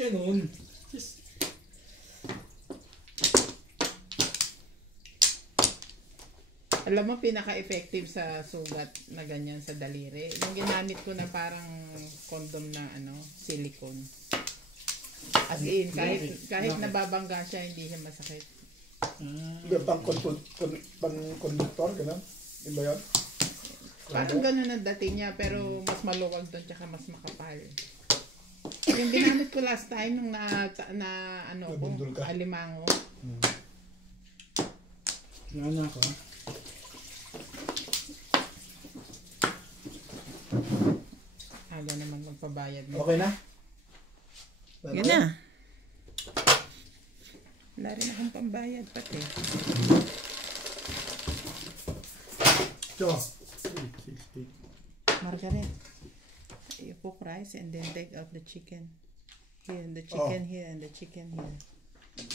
ganun. Just... Alam mo, pinaka-effective sa sugat na ganyan sa daliri. Yung ginamit ko na parang condom na silicone. As in, kahit nababangga siya, hindi siya masakit. Pang-conductor, gano'n? Yun ba yun? Parang gano'n ang dating niya, pero mas maluwag doon, tsaka mas makapal. Yung ginamit ko last time, nung alimango. Yan ako. Aga naman magpabayad mo. Okay na? Yan na. Wala rin akong pambayad pati. Ito. Margaret, you cook rice and then take out the chicken. Here, the chicken here and the chicken here.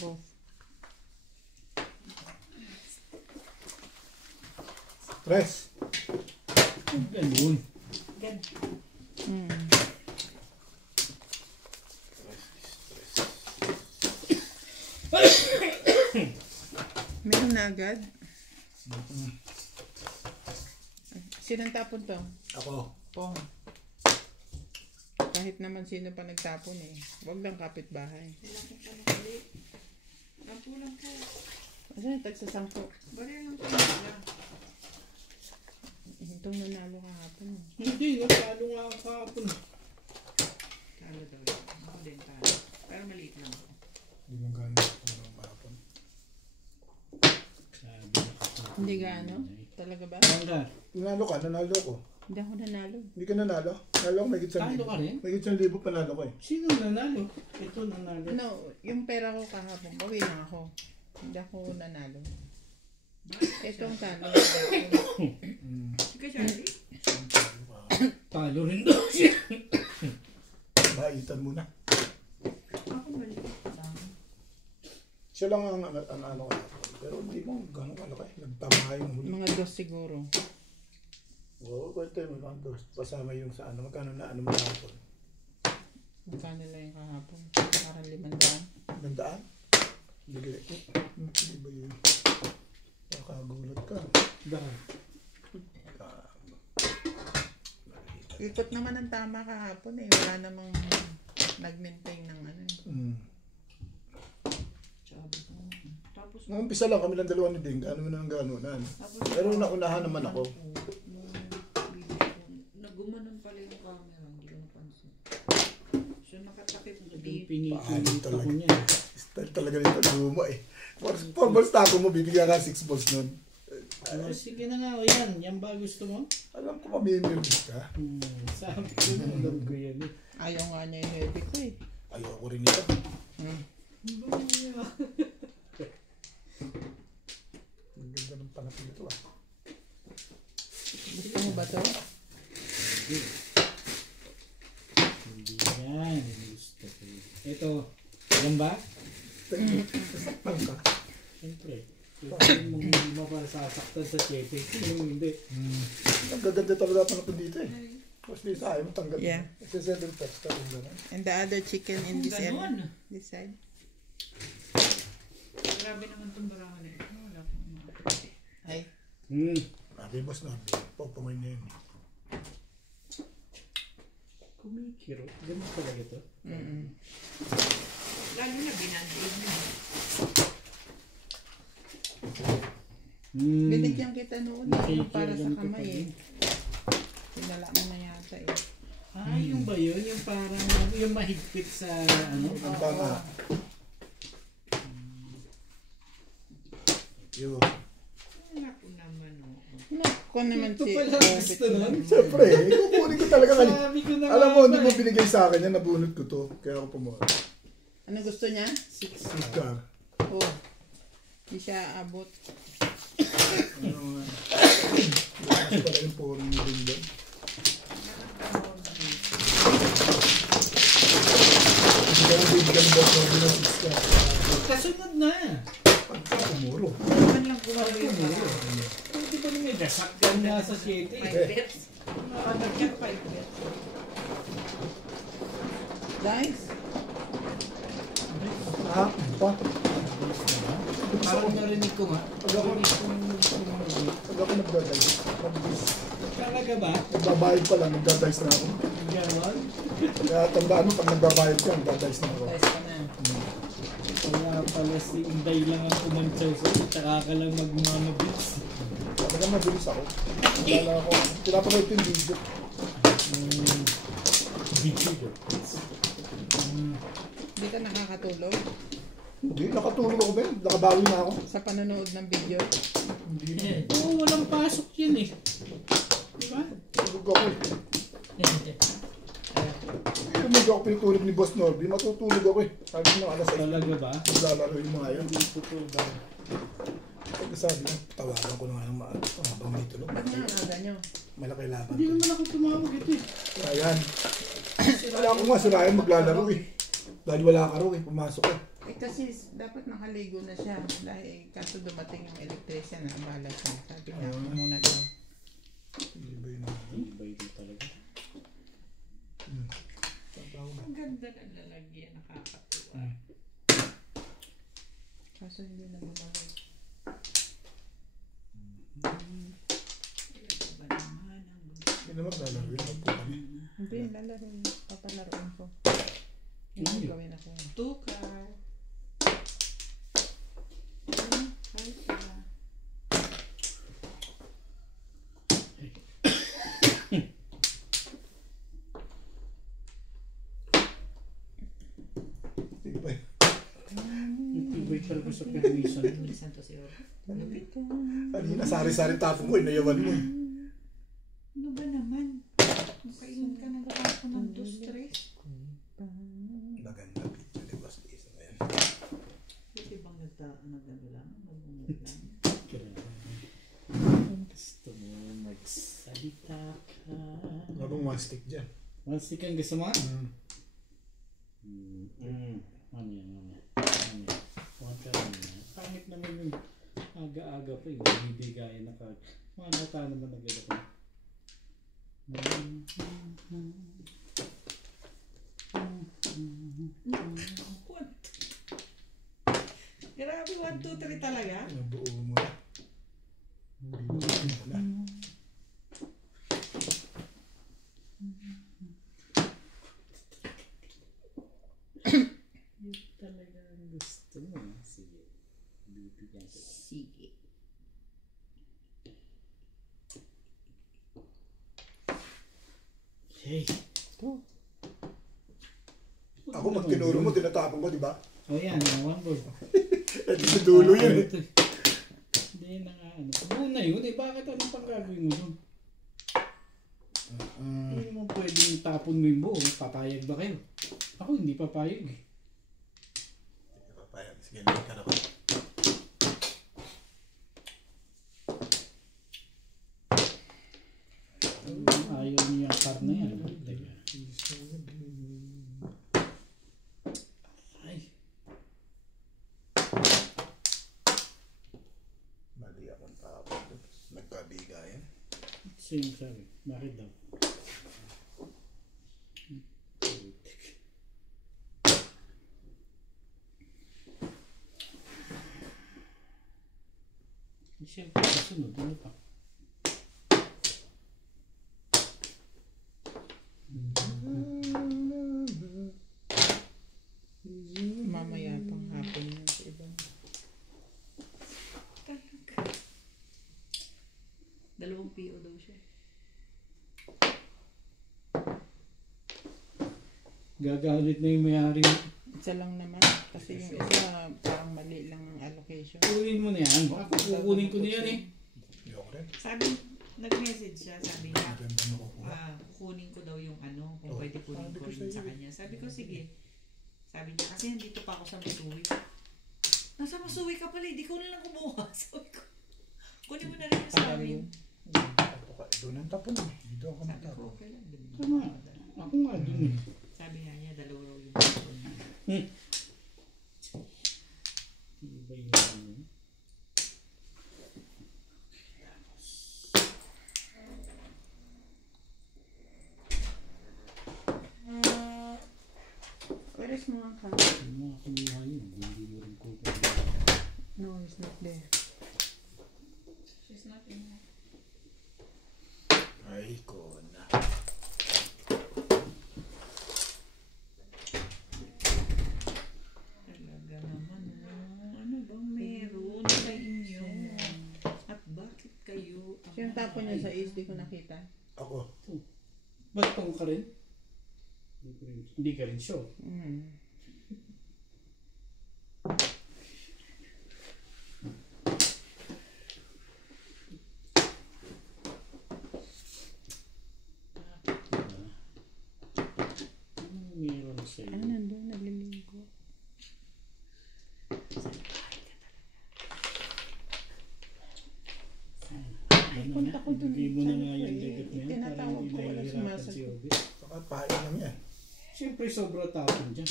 Both. Tres. Ganun. Meron na agad. Sinong tapon to? Ako. Pong. Kahit naman sino pa nagtapon eh. Huwag lang kapitbahay. Napulang ko. Asa yung tagsasampo? Bari lang ko nila. Itong nanalo kahapon. Hindi, natalo nga ako kahapon. Talo daw yun. Ako din talo. Pero maliit lang ako. Hindi mo gano'n ako mahapon. Hindi gaano? Talaga ba? Bangga. Nanalo ka, nanalo ko. Hindi ako nanalo. Hindi ka nanalo? Nanalo ko, may Talo ka rin? May 1,000 panalo ko eh. Sino nanalo? Ito nanalo. No, yung pera ko kahapon, bawi na ako. Hindi ako nanalo. Itong talo. Sige, Charlie. Talo rin daw siya. Maitan muna. Ako maliit lang. Siya lang ang ano ko. Pero hindi mo gano'n kalaki. Nagtama yung huli. Mga dos siguro. Oo, kwento mo mga dos. Pasama yung sa ano. Magkano na ano mo hapon? Magkano lang yung kahapon? Parang 500. Gandaan? Bigay. Hindi ba yun? Nakagulat ka. Dahil. Ikot naman ang tama kahapon eh. Wala namang nag-maintain ng ano eh. Tapos, Nung umpisa lang kami lang dalawa ni Ding. Gano'n mo na ng gano'nan. Pero naunahan naman ako. nagumanon pala yung camera. Hindi ko napansin. So, nakatakip dito. Pinipilit ako niya. Style talaga nito. Luma eh. 4 balls na ako mo. Bibigyan ka 6 balls nun. Sige na nga, o yan. Yan ba gusto mo? Alam ko mamimilbis ka. Sabi ko na alam ko yan eh. Ayaw nga niya yung heavy ko eh. Ayoko rin ito. Ang ganda ng panapin ito ah. Gusto mo ba to? Hindi yan. Gusto ko. Ito. Yan ba? Saktan ka. Siyempre. Kung hindi mo pa sasaktan sa chepe, kung hindi. Ang gaganda talaga panapin dito eh. Mas di sa ayaw mo tanggal. Yeah. It's a 7 texture yung gano'n. And the other chicken in this Ganon. end. This side. Grabe naman itong barahan eh. Wala akong mga. Ay. Nabi boss na. Pagpamay na yun. Kumikiro. Ganun talaga ito. Lalo na binandig na. Binigyan kita noon eh. Yung para sa Ganito kamay pa eh. Pinala mo na yata eh. Yung ba yun? Yung parang, yung mahigpit sa ano? Ang tama. Yun. Wala ko naman o. Naku naman Ito si pala Orbit gusto nun. naman. Siyempre, kukunin ko talaga kanina. Sabi ko na Alam mo, nga hindi ba mo eh. binigay sa akin yan. Nabunot ko to. Kaya ako pumunta. Ano gusto niya? Car. Oh. Hindi siya abot. Ano nga. Mas pala yung phone mo rin doon. Hindi ka nang bibigyan mo ako ng 6 ka. Kasunod na. Pagka kumuro. Naman lang kumaro yung Kumuro. Hindi ba naman nasakgan na sa 7 5 eh. bets. Nakadagyan 5 bets. Guys, Ha? Pa? Parang narinig ko nga. Pag ako nagdadice. Talaga ba? Nagbabayad pa lang, nagdadice na ako. Ganon? Kaya tandaan mo, pag nagbabayad ka, nagdadice na ako. Test ka na. Kaya pala si Inday lang ang kumantsaw sa'yo. Tsaka ka lang magmamabits. Talagang mabilis ako. Nagdala ako. Pinapanood ko yung video. Video. Hindi ka nakakatulog Hindi, nakatulog ako ba yun? Nakabawi na ako. sa panonood ng video. Hindi na. Oo, walang pasok yan eh. Diba? Tulog ako eh. Tulog ako pinutulog ni Boss Norby. Matutulog ako eh. Sabi ng alas 6. Talaga ba? Naglalaro yung mga yan. Hindi ko to ba? Pag sabi niya, tawagan ko na nga ng habang may tulog. Ba't nga ang aga nyo? Malaki laban Hindi ko. naman ako tumawag ito eh. Ayan. Wala ko nga, si Ryan maglalaro eh. Dahil wala ka raw eh, pumasok eh. Eh kasi dapat nakaligo na siya. Dahil kaso dumating yung electrician na abala siya. Sabi niya, ako muna daw. Hindi ba yun? Iba ito talaga. Ang ganda ng lalagyan, nakakatuwa. Kaso hindi na bumalik. Ito ba naman ang gusto? Hindi na maglalaro yun, magpo kami. Hindi, lalaro. Papalaroin ko. Hindi Hindi. gawin ako. Tukar. Ay, pala. Hindi ba yun? Iba'y talaga sa permission. Bilisan to si Orko. Lupit. Kanina, sari-sari tapong ko, inayawan mo eh. Ano ba naman? Makailan ka ng tapo ng 2-3? Maganda picture ni Boss Lisa ngayon. Buti bang nag-ano lang? Mag-unod lang? Gusto mo magsalita ka. Labang one stick dyan. One stick ang gusto mo? Ano yan? One ka lang yan. Pangit naman yung aga-aga pa yung bibigayan na kag. Mga nata naman nagala ko. Grabe, 1, 2, 3 talaga? Nabuo mo na. Hindi mo na. Yun talaga ang gusto mo. Sige. Bibigyan ko. Sige. Okay. Ako pag tinuro mo, tinatapon ko, di ba? Oh yan, one board. Eh, di sa dulo yun eh. Hindi na nga ano. Buo na yun eh. Bakit anong pang gagawin mo yun? Hindi mo pwedeng tapon mo yung buo. Papayag ba kayo? Ako hindi papayag eh. Papayag. Sige, lang ka na ba? Ayaw niya yung card na yan. Teka. Ay. Mali akong tapon. Nagkabigayan. Same sabi. Bakit daw? Siyempre, kasunod. Ano pa? Mamaya pang hapon yun sa ibang. Talaga. 2 PO daw siya. Gagalit na yung may-ari. Isa lang naman. Kasi yung isa parang mali lang ang allocation. Kunin mo na yan. Ako kukunin ko na yan eh. Hindi ako rin. Sabi, nag-message siya, sabi niya, Maganda na kukuha. kukunin ko daw yung ano, kung Oh, pwede kunin sabi ko ko rin sa'yo. sa kanya. Sabi ko, sige. Sabi niya, kasi nandito pa ako sa Masuwi. Nasa Masuwi ka pala, di ko na lang kumuha. Sabi ko, kunin mo na rin yung sa amin. Doon ang tapon eh. Dito ako Sabi ko, matapon. okay lang. Tama. Ako nga dun eh. Sabi nga niya, 2 raw yung tapon. Iba yung ano. Where's mga ka? Yung mga kumuha yun. Hindi mo rin kukuha. No, it's not there. She's not in here. Ay, ko na. Talaga naman. Ano bang meron sa inyo? At bakit kayo? Yung tapon niya sa is, di ko nakita. Ako. Ba't pang ka rin? Hindi ka rin sure. Ano meron sa'yo? Ah, nandun, nagliligo. Ano punta na? ko dun. Ibigay mo na nga Sabi ko yung eh, dagat na yan para tinatawag hindi ko, wala nahihirapan si sumasagot. Obi. Saka pain lang yan. Siyempre sobra tapon dyan.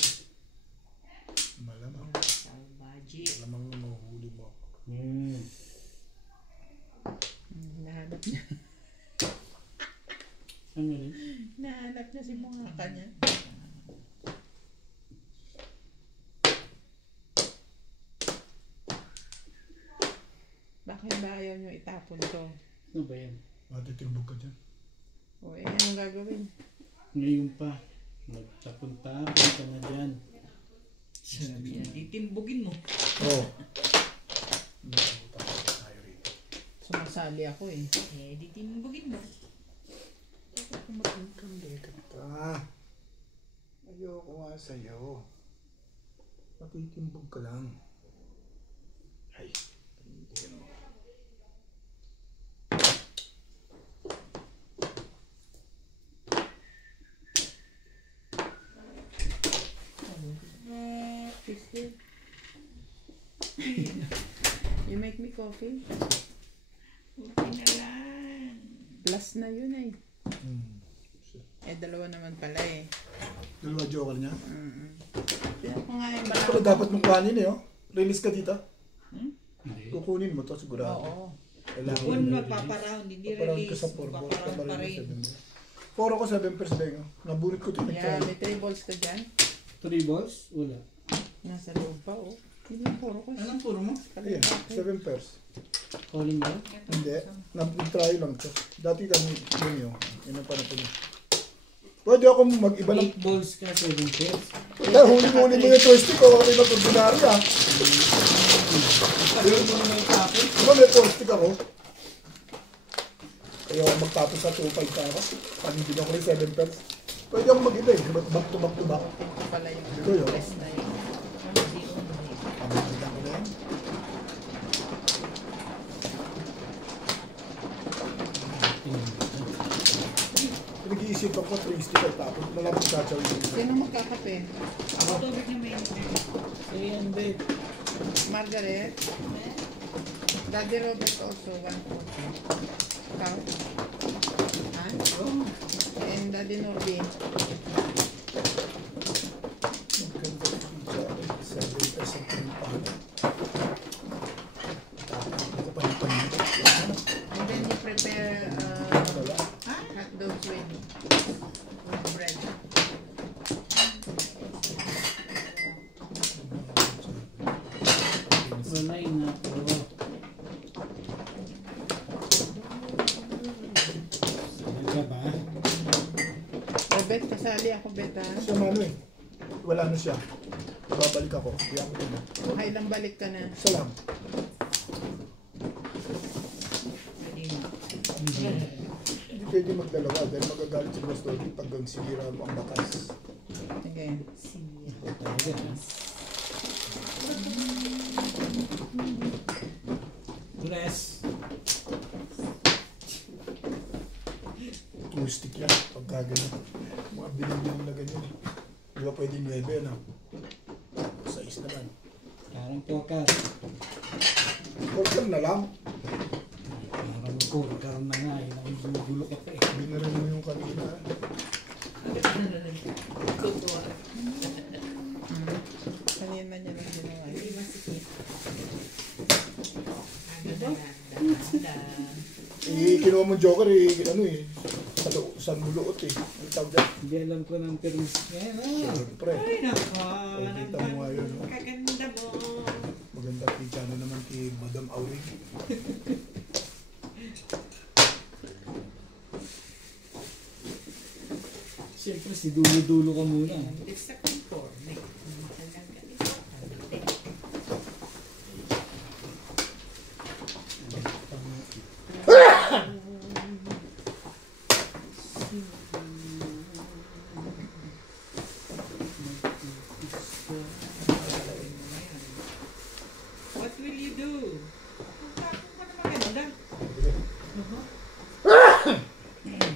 Malamang. Salbaji. Malamang mahuhuli mo. Nahanap niya. Ano rin? Nahanap niya si Mungaka niya. Bakit ba ayaw niyo itapon to? Ano ba yan? Matitimbog ka dyan. O eh, anong gagawin? Ngayon pa. Nagtapon-tapon ka na dyan. Sabi yan, titimbugin mo. Oo. Tapos tayo rito. Sumasali ako eh. Eh, titimbugin mo. Ako matintindi ka. Ayoko nga sa'yo. Matitimbog ka lang. Ay, hindi ka naman. Sister. You make me coffee? Okay na lang. Plus na yun eh. Hmm. Eh, dalawa naman pala eh. Dalawa joker niya. Kaya ko nga yung Pero dapat mong kuhanin eh, oh. Release ka dito. Hindi. Kukunin mo to sigurado. Oo. Kailangan Kung mo. mapaparound, hindi Paparound ka release. sa 4 balls. Mapaparound pa rin. 4 ako 7 pers bengo. Nabunit ko ito. Yeah, may 3 balls ka dyan. 3 balls? Wala. Nasa loob pa oh. Hindi yung puro ko. Anong puro mo? Ayan, 7 pairs. Calling ball? Hindi. Nag-try lang to. Dati kami yun yun. Yun ang panapin. Pwede ako mag-iba ng... 8 balls ka, 7 pairs. Kaya huli-huli mo yung joystick ko. Okay na ordinary ah. Sabi mo na may tapon. Diba may joystick ako? Ayaw ako magtapos sa 2.5 ka ako. Panibig ako rin 7 pairs. Pwede ako mag-iba eh. Back to back to back. Ito pala yung Ito yun. plus na yun. Pamigitan ko na yan. Nag-iisip ako 3 stick at tapos malapit sa chawin. Sino magkakape? Ako tubig na may Ayan, babe. Margaret? Daddy Robert also, 1 coffee. Ikaw? Ha? And Daddy Norby? Maganda pizza. 7 pesos ang pinipahan. Ako pa yung panito. And then you prepare Wala. hot dogs with bread. Wala na po. Talaga ba? Bet, kasali ako, Bet, ha? Siya mano eh. Wala na siya. Babalik ako. Hindi ako din. Okay lang, balik ka na. Isa lang. Hindi pwede magdalawa dahil magagalit si Boss Tony pag sinira mo ang batas. Sige. Talaga ha? Tres. Two-stick yan. Pagka ganyan. Mga bilang na ganyan. Di ba pwede 9 ano? 6 naman. Parang poker. Porter na lang. Parang poker na nga. Gulo ka pa eh. Binarin mo yung kanina. Kanina niya lang ginawa. Kinuha mo joker eh. Ano eh. Saan mo luot eh. Ang tawag dyan. Hindi alam ko ng terms ngayon. Ah. Siyempre. Ay, nako. Kita mo nga yun, no? Kaganda mo. Maganda pizza na naman kay Madam Aurig. Siyempre, si dulo-dulo ka muna. It's a conforme. Mahal ganito. What will you do? Ang tapong ka na maganda.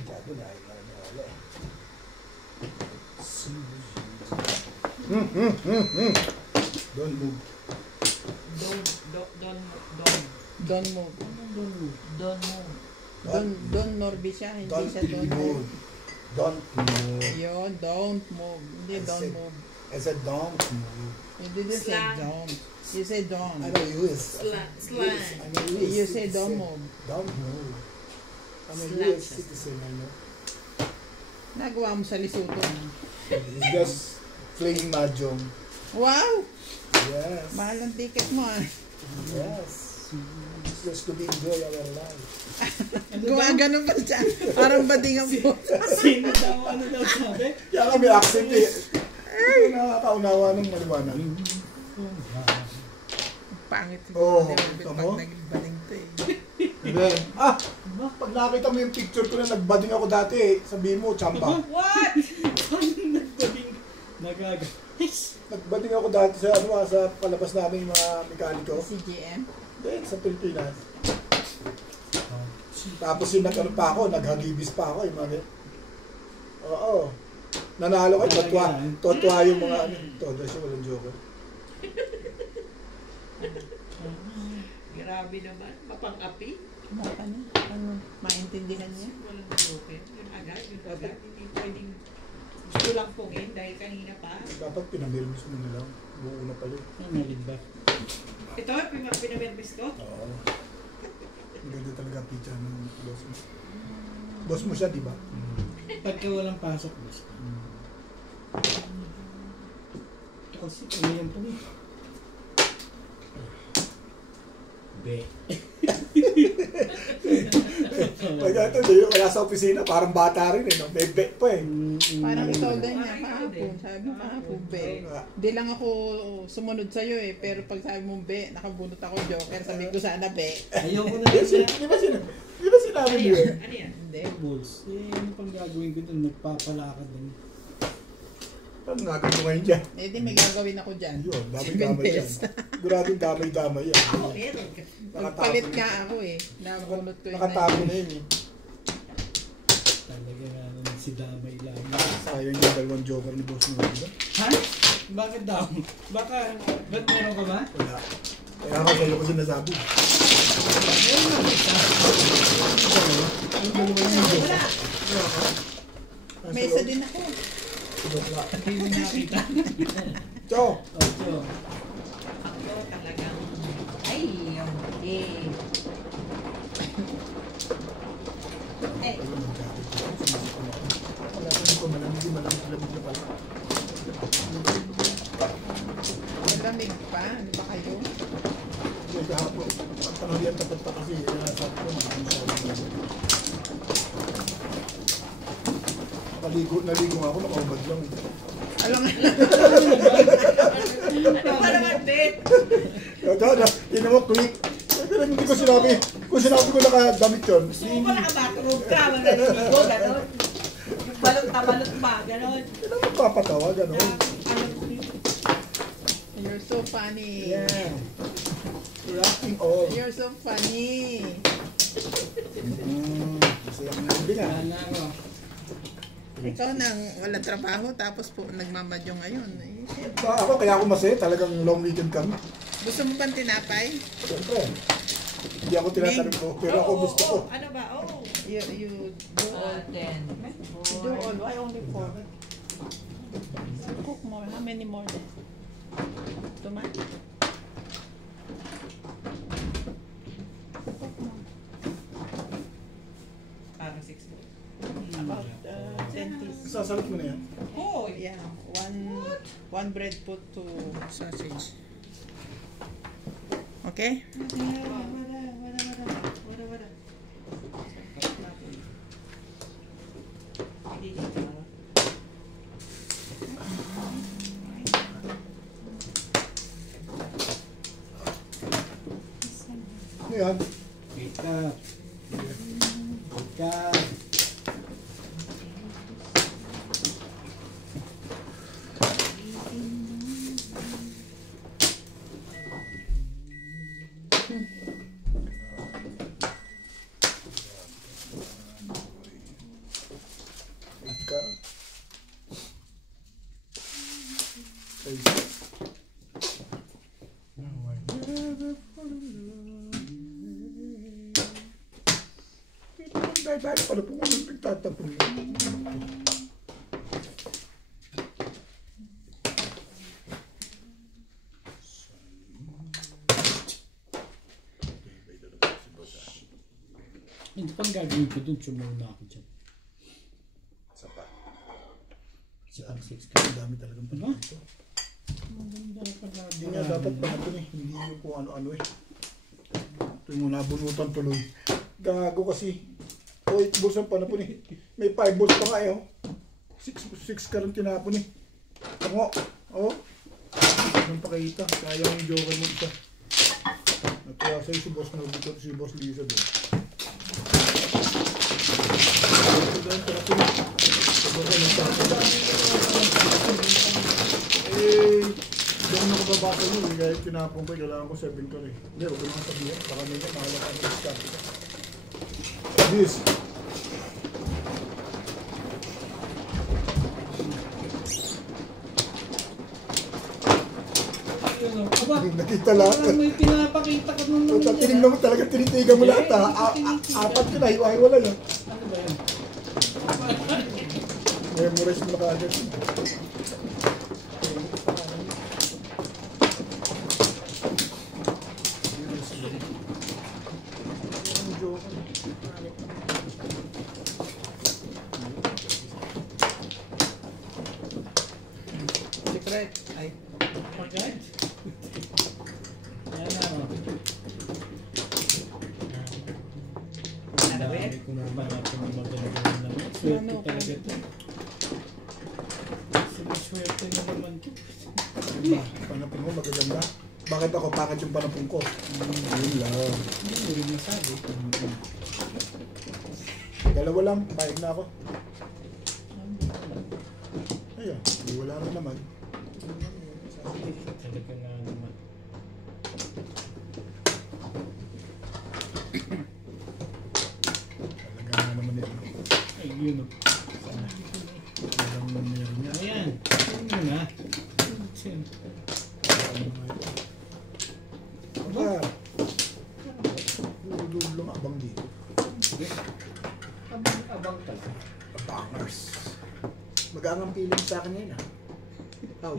Sabi na, ay wala eh. Don't move. Don't move. Don Norby siya, hindi Don't siya don't move. move. Don't move. Yun, don't move. Hindi, I don't said- move. I said don't move. You didn't say Slang. don't. You say don't. I'm a US. Slang. I'm a US You say citizen. don't move. Don't move. I'm a Slang US siya. citizen, I know. Nagawa mo sa Lesotho. It's just playing mahjong. Wow! Yes. Mahal ang ticket mo ah. Yes. It's just to enjoy our life. Gumagano pa siya. Parang badingan mo. Sino daw, ano daw sabi? Kaya kami accent eh. Hindi ko nakakaunawa ng maliwanag. Pangit si Oo, Orbit tama. pag naging bading to eh. Diba? Pag nakita mo yung picture ko na nagbading ako dati eh, sabihin mo, tsamba. What? Paano nagbading nagagais? Nagbading ako dati sa sa palabas namin mga mekaniko. CGM. Then, sa Pilipinas. Tapos yung nagkaroon pa ako, naghagibis pa ako. Yung mga ganyan. Oo. Nanalo ko, totwa yung mga ano. Todo siya, walang joker. Grabe naman. Mapang-api. Ano? Maintindihan niya? Walang joker. Yun agad. Hindi pwedeng gusto lang pongin dahil kanina pa. Dapat pinamirmis mo na lang. Buuna pala. Malig ba? Ito, pinamerbis ko. Oo. Ang ganda talaga ang pizza ng boss mo. Boss mo siya, di ba? Pagka walang pasok, boss. Kasi ano yan po eh. Be. Pag ito, wala sa opisina, parang bata rin eh. No? May bet pa eh. Parang ikaw din niya Parang ikaw kahapon. din. Sabi mo kahapon, be. Oo. Di lang ako sumunod sa'yo eh. Pero pag sabi mo, be, nakabunot ako joker. Sabi ko sana, be. Ayoko na rin siya. Di ba sinabi Ano niyo yan? eh? Ano yan? Hindi. Balls. Eh, ano pang gagawin ko doon? Nagpapalakad lang. Ang nagag mo ngayon dyan. Eh di may gagawin ako dyan. Yun, damay-damay yan. Guradong damay-damay yan. Oh, meron ka. Magpalit ka ako eh. Nabunot ko yun. Nakatago na yun eh. Talaga nga naman si Damay lang. Sayang yung dalawang joker ni boss mo. Diba? Ha? Bakit daw? Baka, ba't meron ka ba? Wala. Kaya ako sa'yo ko sinasabi. Meron na ba isa? Ang dalawa yung joker. May isa din ako. Wala. Hindi mo nakita. Cho! Ocho. Ako talagang, ay, yung eh. Eh, Wala ko nito malamig na pala. Malamig pa. Ano ba kayo? Hindi kahapon. Ang tanong yan tapat pa kasi. Sabi ko, naligo nga ako, nakaubad lang. Alam nga. ano ba naman, Bet? Kaya tinan mo, quick. Pero hindi ko sinabi. Kung sinabi ko nakadamit yun. Gusto mo ba nakabathrobe ka? Manaligo, gano'n. Yung balot ba, gano'n. Hindi na magpapatawa, gano'n. You're so funny. Yeah. Rocking all. You're so funny. Masaya ka na hindi nga. Wala na ako. Ikaw nang walang trabaho tapos po nagmamadyo ngayon. Eh, Ako, kaya ako masaya. Talagang long weekend kami. gusto mo bang tinapay? Siyempre. Hindi ako tinatanong ko. Pero ako gusto ko. Ano ba? Oh. You do all. 10. You do all. Why only 4? Cook more. How many more then? Tomato. Cook more. Parang 6 mo. About Sasalit mo na yan. Oh, Yeah, one bread put to sausage. Okay? Wala. Hindi dito. Ano yan? Wake up. Wake up. Ika. Ay. Dahil pala po kung nagtatapon mo. Hindi pang gagawin ko dun, sumuna ako dyan. Sapa. Kasi pang 6 ka. Ang dami talagang Ano? panito. Ang ganda na pala. Hindi nga dapat panito eh. Hindi yung kung ano-ano eh. Ito yung nabunutan tuloy. Gago kasi. O 8 balls ang panapon eh. May 5 balls pa nga eh oh. 6 ka rin tinapon eh. Tango. Oh. Anong pakita. Sayang yung joker mo isa. Natuwa sa'yo si Boss Nobito at si Boss Lisa doon. Ito dahil panapon eh. Sobrang yung tapon. Eh, doon ako babasa nyo eh. Kahit tinapon ko, kailangan ko 7 ka rin. Hindi, huwag ko naman sabihin. Baka may mahalap ako ng discount. This. Ayun, oh. Aba, Nakita lahat. parang may pinapakita ka nung Puta, tinignan mo talaga, tinitigan mo lahat ha. Apat ka na, hiwa-hiwala lang. Ano ba yan? Memorize mo na kaagad. Secret. Ay, Pagkat? Yan na, oh. Ano ba yan? Dami ko naman ako ng maganda naman. Swerte talaga ito. Siniswerte na naman ito. Diba? Panapon mo, magaganda. Bakit ako pangit yung panapon ko? Yun lang. Hindi mo rin masabi. Dalawa lang, pahig na ako. Ayun, di wala na naman. Talaga nga naman. Talaga na naman ito. Ay, yun, oh. Talagang meron niya. Ayan. Yun mo na. Sin. Aba! Dulo lang abang dito. Abang ka lang. Abangers. Mag-aangang feeling sa akin ngayon ah. How?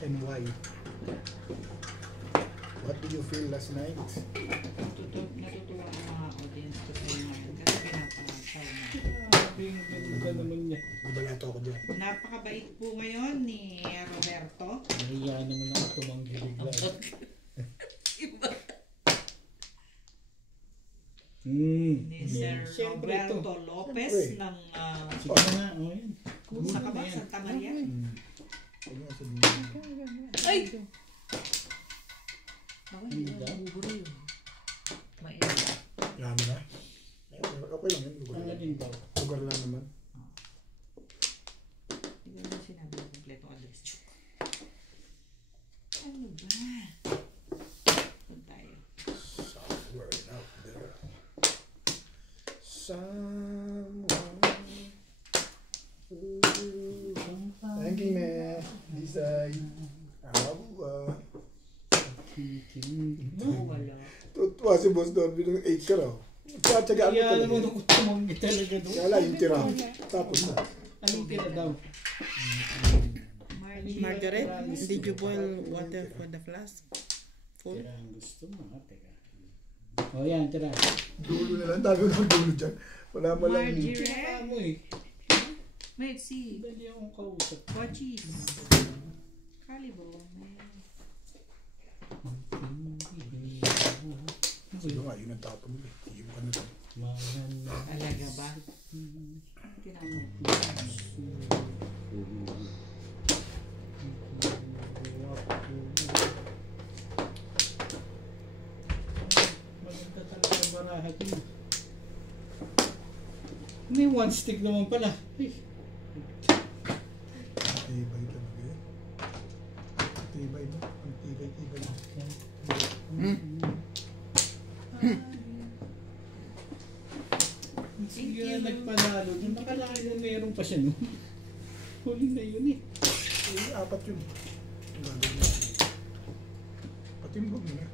And why? What did you feel last night? Natutuwa ang mga audience ko sa'yo ngayon kasi pinapakasaw mo. Grabe yung ganda naman niya. Di ba lato ako dyan? Napakabait po ngayon ni Roberto. Nahiya naman ako tumanggi bigla. Iba. Ni Sir Siyempre ito. Roberto Lopez Siyempre. ng Sige na nga, oh yan. sa Kabang, Santa Maria. Huwag nga sabihin. Ay! Ako Ano hindi daw? na nabuburo yun. May Yami na. Okay lang yun. Lugar Ang lang. alin daw? Lugar lang naman. Hindi mo sinabi yung kompleto address. Ano ba? Doon tayo. Somewhere out there. Someone. Thank you, man. Design. Oo, wala. Tutuwa si Boss Don, binang 8 ka raw. Tsatsagaan mo Kaya talaga. naman ako tumanggi talaga doon. Kaya lang yung tira. Tapos na. Anong tira daw? Margaret, did you boil water for the flask? Full? Tira ang gusto mo, ha? Teka. O yan, tira. Dulo na lang. Dami ko ng dulo dyan. Wala mo lang. Margie. Tira mo eh. May si Dali akong kausap. Wachis. Kalibo. Sige nga, yun ang tapon mo. Iyo ka na lang. Alaga ba? Tinamay. Maganda talaga ang barahat mo. May one stick naman pala. Ay, Tibay talaga yun. Tibay mo. Ang tibay-tibay mo. sige na nagpanalo. Nung nakalaki na meron pa siya no. Huli na yun eh. Eh, apat yun. Ang gagawin natin. Patimbog mo na.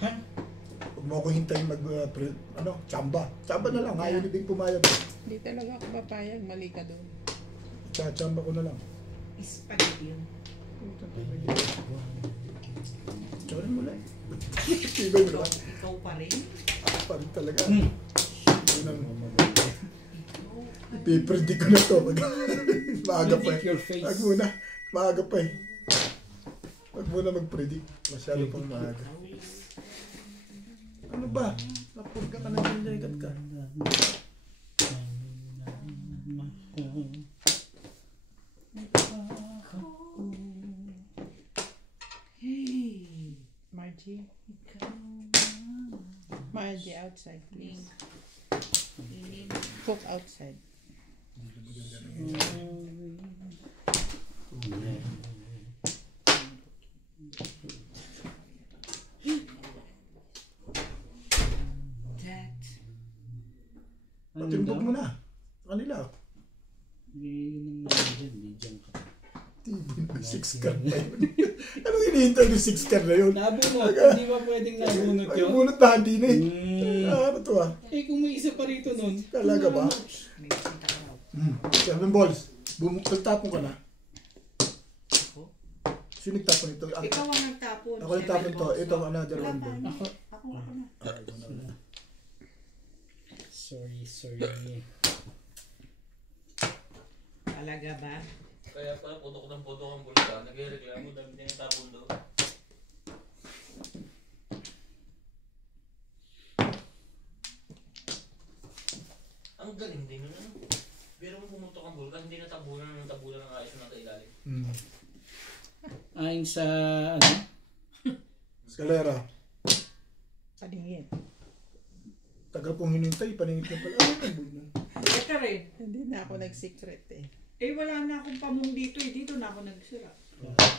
Ha? Huwag mo ako hintayin tsamba. Tsamba na lang. Ayaw ni Bing pumayag. Hindi talaga ako papayag, mali ka doon. Tsamba ko na lang. Spaghetti yun. Tsawarin mo lang. Tibay mo naman. Ikaw pa rin? Pa rin talaga. Yun ang ipipredict ko na to. Maaga pa Predict eh. your face. Wag muna. Maaga pa eh. Wag muna mag-predict. Masyado pang maaga. Ano ba? Napurga ka na dyan, dalikat ka. Hey. Margie. Margie, outside, please. Cook outside. That. Patimbog mo na. Kanila. Yun ang nandiyan. Diyan ka. Tibay na 6 card pa yun. Anong hinihintay ng 6 card na yun? Nabunot. Hindi ba pwedeng nabunot Ay, yun? bunot na hindi na eh. Ano to ah? Eh kung may isa pa rito nun. Talaga ba? May kita ka raw. 7 balls. Nagtapon ka na. Ako? Sino nagtapon ito? Ikaw ang nagtapon. Ako nagtapon to. Ito ang another Wala one pa. ball. Ako na. Sorry. Alaga ba? Kaya pala putok ng putok ang bulsa. Nagreklamo dami niya yung tapon doon. Ang galing din yun ano. Pero kung pumutok ang bulkan, hindi natabunan ng ayos na kailalim. Ayon sa ano? Escalera. Paningin. Tagal kong hinintay. Paningit na pala. Ano ang ball na? Ito rin. Hindi na ako nag-secret eh. Eh wala na akong pamong dito eh. Dito na ako nagsira.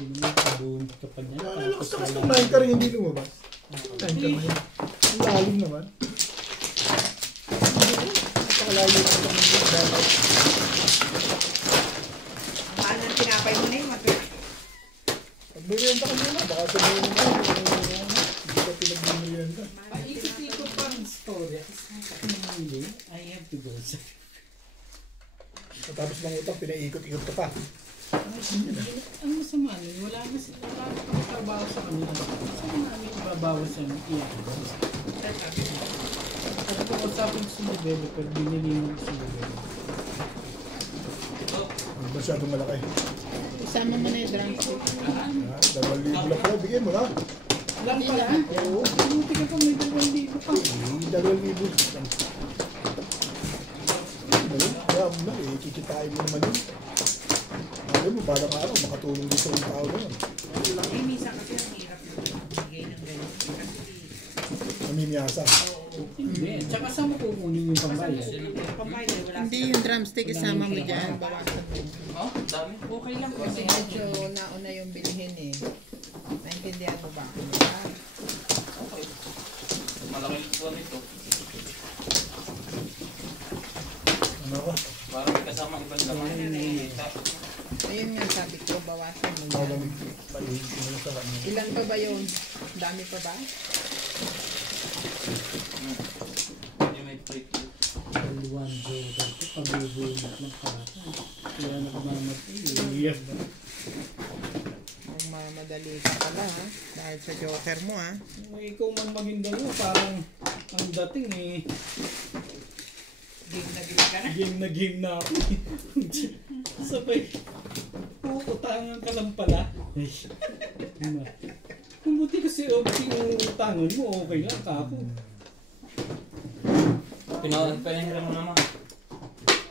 Hindi naman kabunot ka pa niya. Lakas ng 9 ka rin hindi lumabas. 9 ka man yun. Ang lalim naman. Napakalayo na ito. Ang mahal ng tinapay mo na yun. Pag merienda ka muna, baka sabihin mo hindi ka pinag-merienda. Paikot-ikot pa ang story. Hindi. I have to go. Tapos ng utang, pinaikot-ikot ka pa. Ang masama nun, wala na trabaho sa kanila. Saan namin ibabawas ang iyan? At kung usapin sa developer, binili mo sa developer. Masyadong malaki. Isama mo na yung drumstick. 2,000 lang pala, bigyan mo na. Lang pala? Oo. Buti ka pa may 2,000 pa. 2,000. Kaya mo na, kikitain mo naman yun. Alam mo, balang araw, makatulong din sa yung tao na yun. Eh, minsan kasi ang hirap bigay ng ganyan. Kasi, Namimiyasa. Hindi. Tsaka saan mo kukunin yung pambayad? pambayad, wala Hindi yung drumstick, isama mo dyan. Bawasan mo. Oh, dami. Okay lang Kasi kasi. medyo nauna yung bilhin eh. Naintindihan mo ba ako? Diba? Okay. Malaki yung kuwan ito. Ano ko? Parang may kasama ibang laman. Ayun nga sabi ko, bawasan mo Ako yan. lang, malihin mo sa kanya. Ilan pa ba yun? Dami pa ba? Hindi may plate yun. One joker. Pabubunot ng kata. Kaya nagmamatay. Yes. Kung mamadali ka pala ha. Dahil sa joker mo ha. Ikaw man maging dalawa, parang ang dating eh. Game na game ka na. Game na ako. Sabay. Uutangan ka lang pala. Ay. Ano? Kung buti kasi yung utangan mo, okay lang kako. Pinahiram mo naman.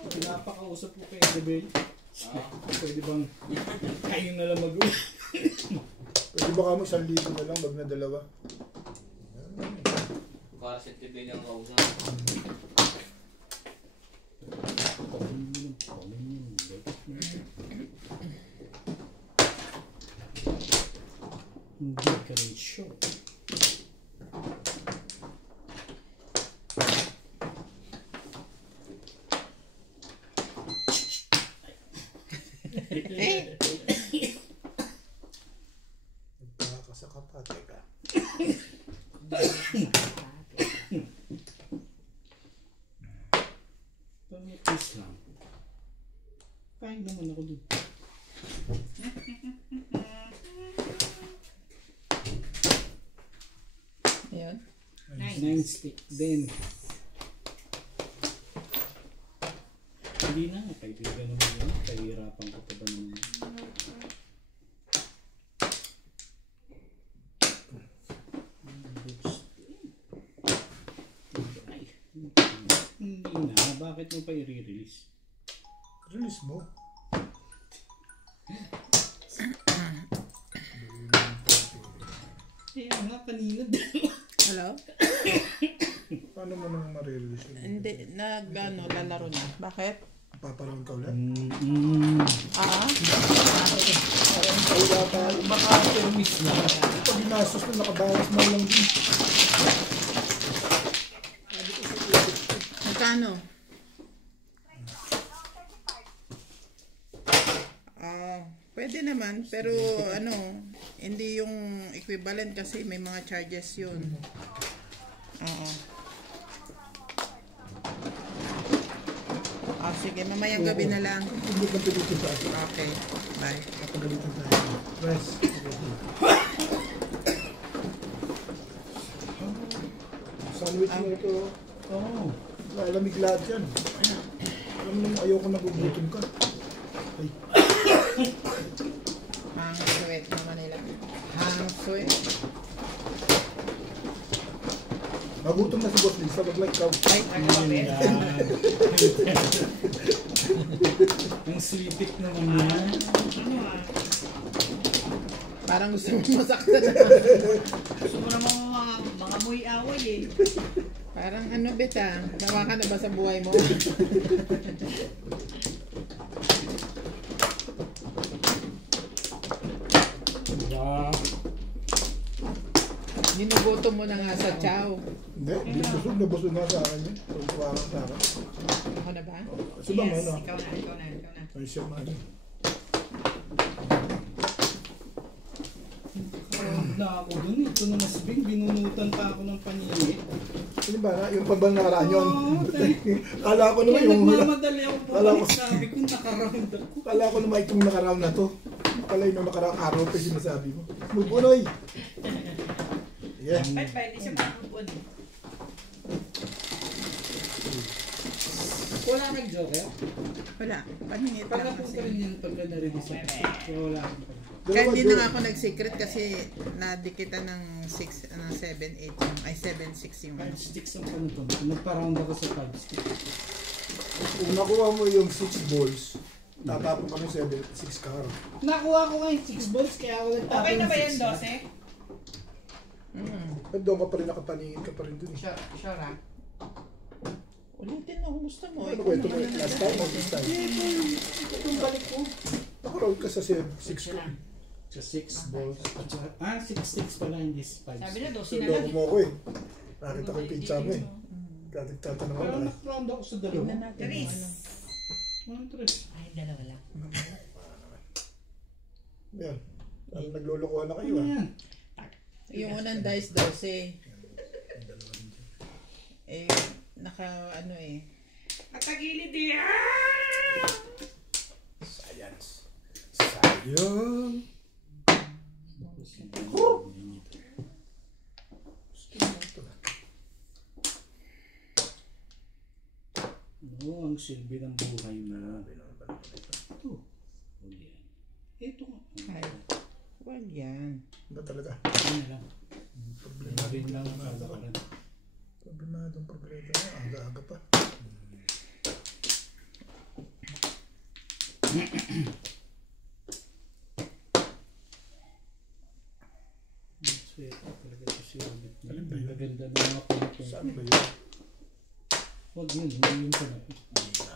Pinapakausap ko kay Isabel. Pwede bang kayo na lang mag-uwi? Pwede ba kamo 1,000 na lang, wag na 2? Para sa TV niyang kausap. Hindi ka rin sure. Nagkakasaka pa, teka. Pamitis lang. Kain naman ako dun. Ayun. Nice. 9 stick din. Hindi na, kaibigan naman yun. Kahirapan ko pa ba naman. Ay, hindi na, bakit mo pa i-release? Release mo. Kaya nga, kanina Hello? Paano mo nang ma-release yun? Hindi, lalaro na. Bakit? Paparoon ka ulit? Ah? Wala pa. Baka permis na. Pag ginastos na nakabawas mo lang din. Magkano? Pwede naman, pero ano, hindi yung equivalent kasi may mga charges yun. Oo. Sige, mamayang gabi na lang. Hindi ka pilitin sa akin. Okay, bye. Kapagalitan tayo. Press. Sandwich mo ito. Oo. Lalamig lahat yan. Alam mo naman ayoko nagugutom ka. Ay. Hang sweat naman nila. Hang sweat. Nagutom na si Boss Lisa, wag lang ikaw. Ay, Ayan. Ang sweetik naman yan. parang gusto mo masaktan. Gusto mo naman mga muy away eh. Parang ano beta, nawa ka na ba sa buhay mo? Diba? Ginugutom mo na nga sa chow. Hindi, busog na sa akin yun. Tuwa ka sa akin. Ako na ba? Kasi ba ano? Ikaw na. Ay siya man. Parang na ako dun. Ito na nasbing. Binunutan pa ako ng paningit. Ano ba, yung pagbang nakaraan yun? Oo, Kala ko naman Kaya yung... nagmamadali ako po. Kala ko- Sabi ko nakaround ako. Kala ko naman itong nakaraang na to. Pala yung nakaraang araw pa yung sinasabi mo. Magbunoy! Yeah. Ba't pwede siya makakupon? Wala kang joker? Wala. Paningit Pag lang napunta kasi. rin yun pagka na-release ako. Kaya wala akong pag. Kaya hindi na nga ako nag-secret kasi nadikitan ng 6, 7, 8 yung, ay 7, 6 yung ano. 5 sticks ang panutong. Nagpa-round ako sa 5 sticks. Kung nakuha mo yung 6 balls, tatapon ka ng 6 car. Nakuha ko nga yung 6 balls kaya ako nagtapon Okay na ba ng yan, 12? At doon ka pa rin nakapaningin ka pa rin dun. Sure ah. Ulitin mo, kumusta mo? Ano kwento mo? Last time or this time? Itong balik ko. Nakaroon ka sa 6 ko. Sa 6 balls. At saka, 6 sticks pala hindi 5 Sabi na, 12 na Loko lang. mo ako eh. Nakita ko yung pizza mo eh. Nagtatanong ako Pero pala. nag-round ako sa dalawa. Tingnan natin yung Therese. ano. Mga tres. Ay, dalawa lang. Yan. Naglulukuhan na kayo Ano ah. yan? Yung unang dice 12. Eh, ano eh. Katagilid eh. Science. Science. Ano ang silbi ng buhay mo? Ito. Ba talaga? Ano lang. Problema Rin lang ang kalakaran. Problemadong problema. Aga-aga pa. Sweet talaga ito si Ulit. Alin ba yun? Magaganda ng mga pinto. Saan ba yun? Huwag yun, hindi yun pala. Hindi na.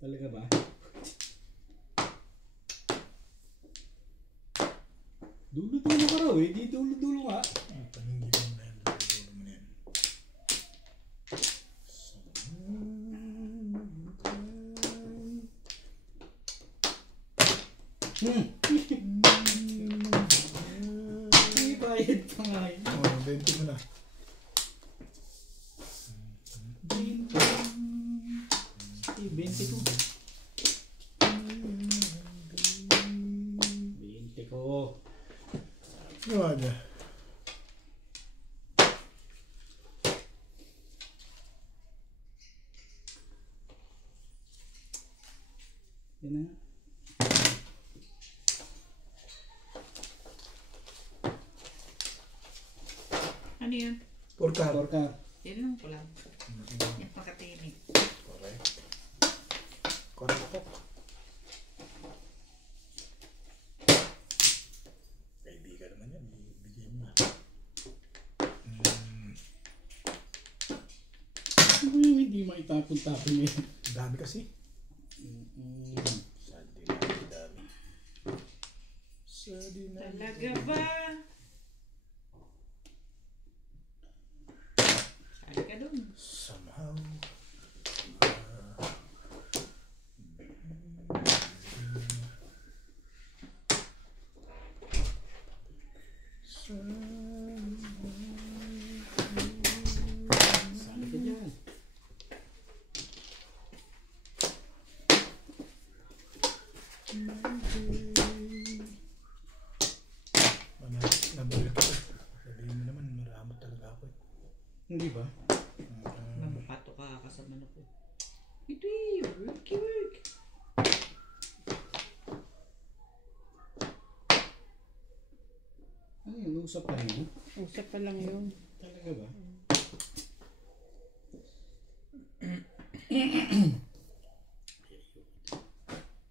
Talaga ba? Dulo-dulo ka raw eh, di dulo-dulo nga. Paningin mo na yan. Dulo mo na yan. May bayad pa nga yun. Oh, 20 mo na. 20 ko. 20 ko. Ano niya? Yan na. Ano yan? Porka. Porka. Yan lang ko lang. Yung pakatinig. Correct. Correct. Kaibigan naman yan. Ibigay mo na. Ano yung hindi maitapon-tapon yun? Dami kasi. Sadi dami. Sadi na. Talaga ba? Sali ka dun. Somehow. Saan ka dyan? Nabalik ako. Sabihin mo naman, maramot talaga ako eh. Hindi ba? Mamupato ka kasama na ko. Ito eh, work. Ano yun? Usap pa rin? Usap pa lang yun. Talaga ba?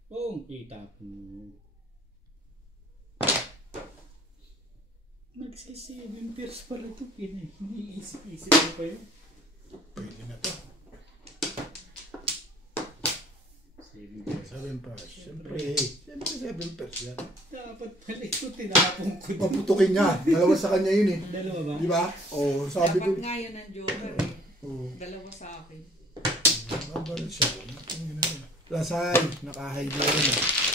Oo, itapon mo. Magsi-7 pairs pala ito. Iniisip mo pa yun. Pwede na to. 7 pairs. 7 pa. Siyempre 7 pairs yan. Dapat pala ito tinapon ko. Paputukin niya. Dalawa sa kanya yun eh. Dalawa ba? Di ba? Oo, sabi ko. Dapat nga yun ang joker eh. Oo. Dalawa sa akin. Mabal siya. Lasay. Nakahay na rin eh.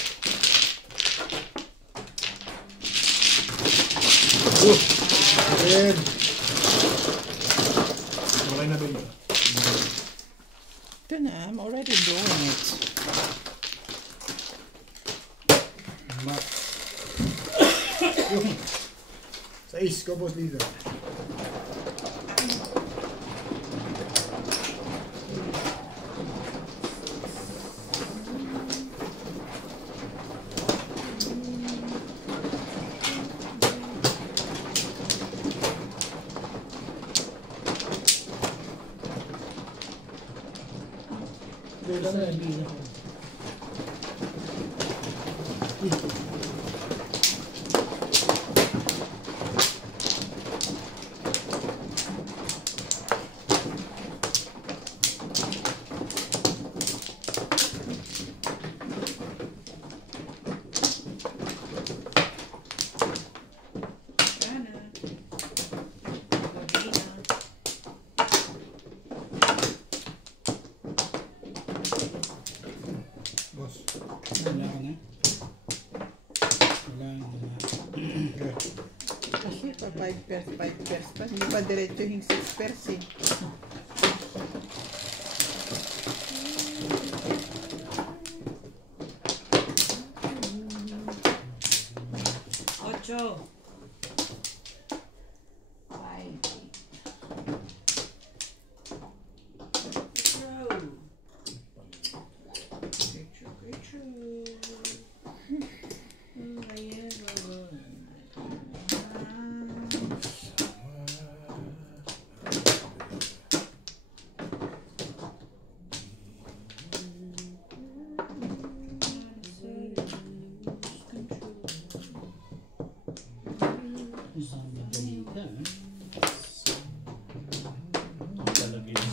Ayan. Okay na ba yun? Ito na, I'm already doing it. Mat. Sa is ko, boss leader. Kailan na yun? Sana. Gabi na. Boss. Wala ka na? Wala na. Okay. Kasi pa 5 pairs pa. Hindi pa diretso yung 6 pairs eh. Ocho. 5, Kita. Talaga yun.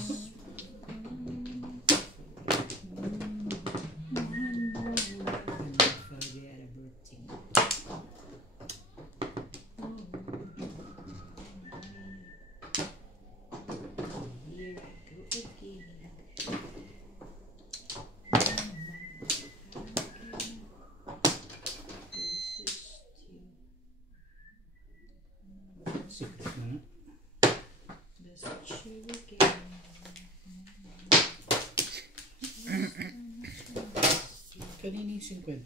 Secret na. Kanina yung 50.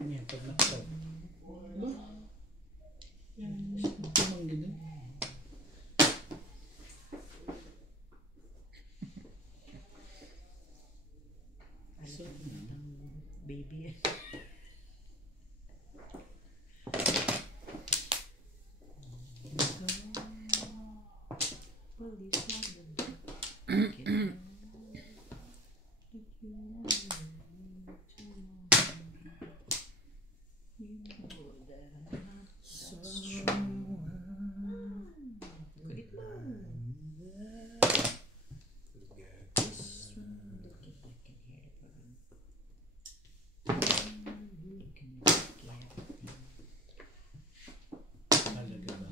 Yan, pag nakasal. Ba? Yan, tumang gano'n. So, Baby. Kulit mo. talaga ba?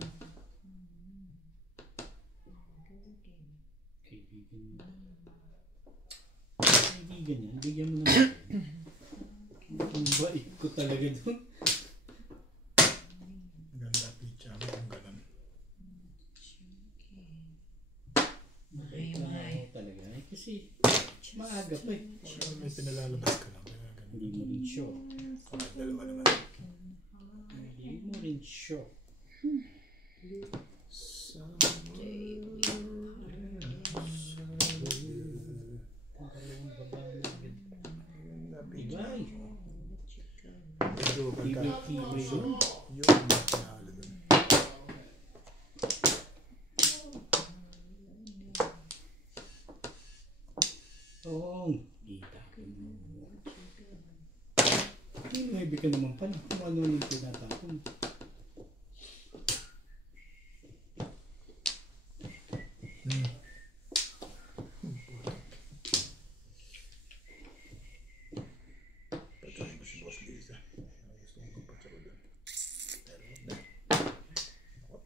Kaibigan mo. Kaibigan yan, bigyan mo naman. Ang bait ko talaga doon. Ganda pizza mo kung ganun. Mabait lang ako talaga. Eh, kasi maaga pa eh. May pinalalabas ka lang. Kaya ganun. Hindi mo rin sure. Dalawa naman. Hindi mo rin sure. Pangalawang babae na agad. Ibay. Medyo Tibay-tibay yun. Yung mahalo dun. Oo. Kita ko mo. May ibig ka naman pala. Kung ano yung tinatapon. Patayin ko si Boss Lisa. Gusto kong kapatsaw dun. Pero wag na. Oh.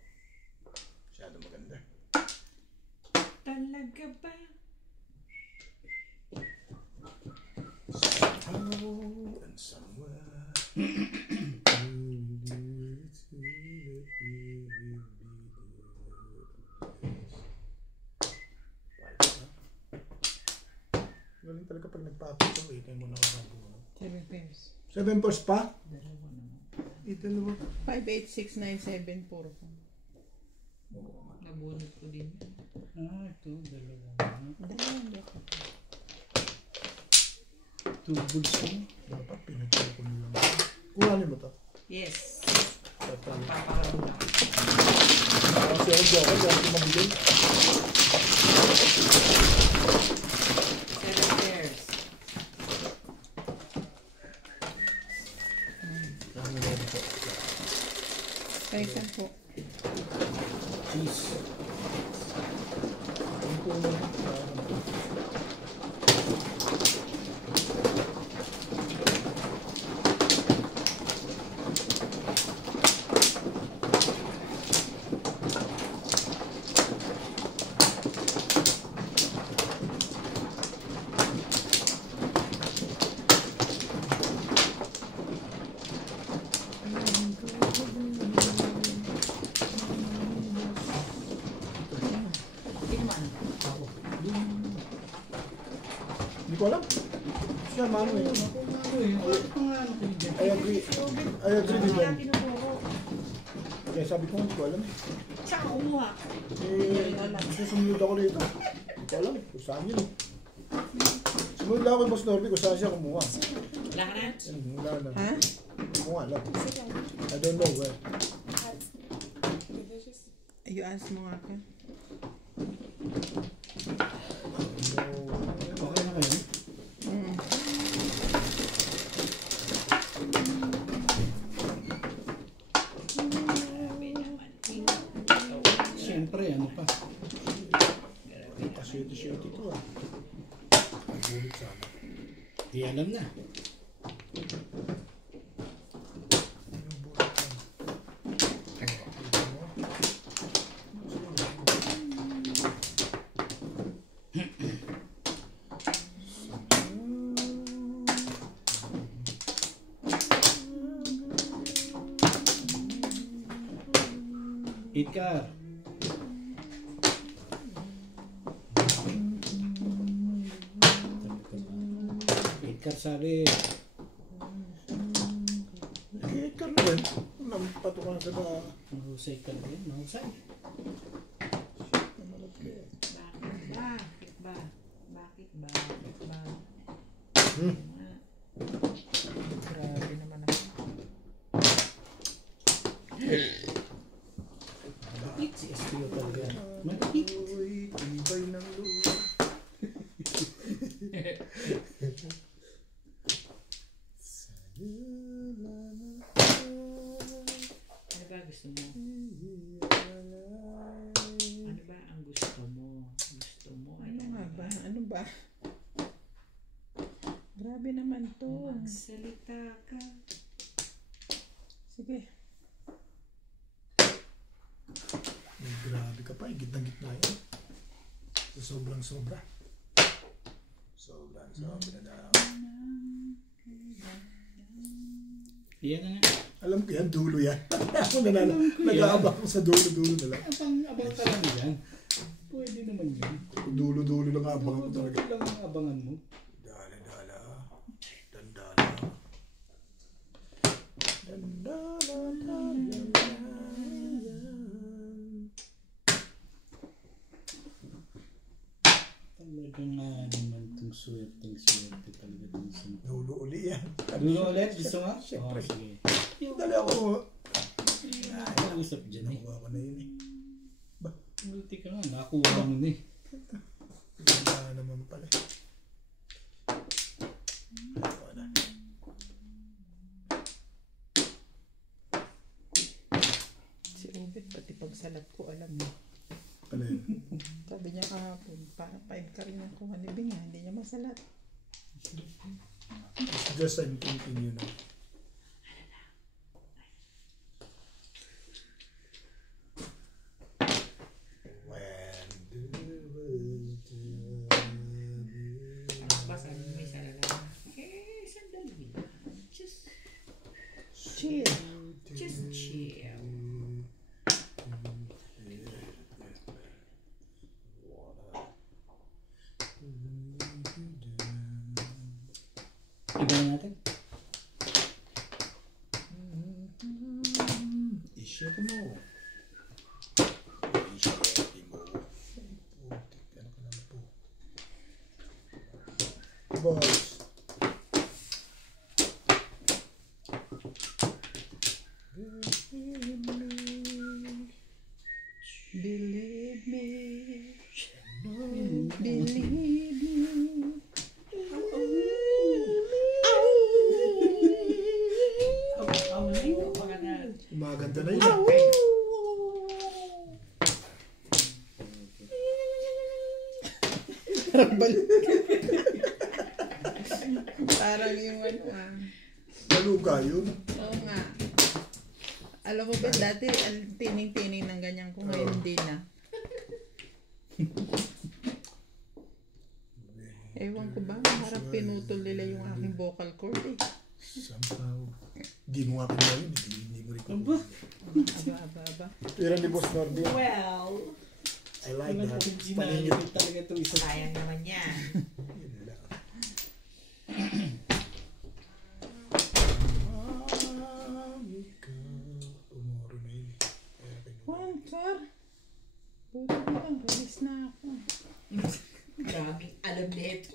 Masyado maganda. Talaga ba? Oh, and somewhere. Galing talaga pag nagpapito, eh. Tayo mo nakakabuo. 7 pairs. 7 pairs pa? Dalawa naman. Dalawa. 586,974. Nabunod ko din. Ah, ito. Dalawa. Dalawa. Two bulls mo. Dapat pinagpapito ko nilang. Kuhanin mo to. Yes. Tatalo. Papakaroon lang. Kasi ako mabili. 7 pairs. Kaisan po. Cheese. Ang puno. Ako. Hindi ko alam. Siya, mano eh. Ako nga ako eh. Mga ano ko dyan. I agree with Kaya them. tinuturo. Kaya sabi ko, hindi ko alam eh. Tsaka kumuha. Susunod ako rito. Hindi ko alam eh. Kung saan yun eh. Sumunod lang ako yung Boss Norby kung saan siya kumuha. Lahat. Wala na. Ha? Kumuha lang. I don't know where. You ask mo nga ka. Okay na kayo? Mm. Siyempre, ano pa? Pasiyete-siyete ito ah. Magulit sana. Di alam na. Ikar. Ikar sabi. Hihit ka na rin. Nampatukan sa ba? Mahusay ka rin. Mahusay. Namalad ka eh. Bakit ba? Bakit ba? Bakit ba? Hmm. Grabe naman ako. Maliit si SPO talaga. Maliit. Uy, tibay ng loob. Ano ba gusto mo? Ano ba ang gusto mo? Gusto mo ay Ano nga ba? Ano ba? Grabe naman to. Magsalita ka. Sige. Ay, grabe ka pa, gitna-gitna yun. Sobrang sobra. Sobrang sobra na. Yan na nga. Alam ko yan, dulo yan. Ako nag-aabang ko sa dulo-dulo na lang. Abang ka lang yan. Pwede naman yan. Dulo-dulo lang abangan ko talaga. Dulo lang ang abangan mo. Dala-dala. Dandala. Dandala. Talagang naman itong swerte talaga itong sumpa. Dulo uli yan. Dulo ulit? Gusto nga? Siyempre. Oo, sige. Dali ako. Nag-usap dyan eh. Nakuha ko na yun eh. Multi ka nga, nakuha mo na eh. Ganda naman pala. Ako na. Si Obet, pati pagsalat ko, alam mo. Ano yun? Sabi niya kahapon, para 5 ka rin ang kuha ni Binga, hindi niya masalat. It's just I'm thinking, you know. Ba sabi mo may salala? Eh, sandali. Just Chill. chill. Iba na natin. I-share mo. I-share mo. Putik, ano ka naman po. Boss. Believe me. Believe me. Umaganda na yun. Parang yung ano Maluga yun. Oo nga. Alam mo ba, dati ang tining-tining ng ganyan ko, ngayon hindi na. Ewan ko ba, harap pinutol nila yung aking vocal cord eh. Somehow. Di mo nga pinala yun. Hindi mo rin ko. Aba. Tira ni Boss Norby. Well, I like Walang that. originality talaga ito isa. Sayang naman yan. Yun lang. Tomorrow na yun. Kaya kinuha. Juan, sir. Buti ko lang, release na ako. Maraming alam nito.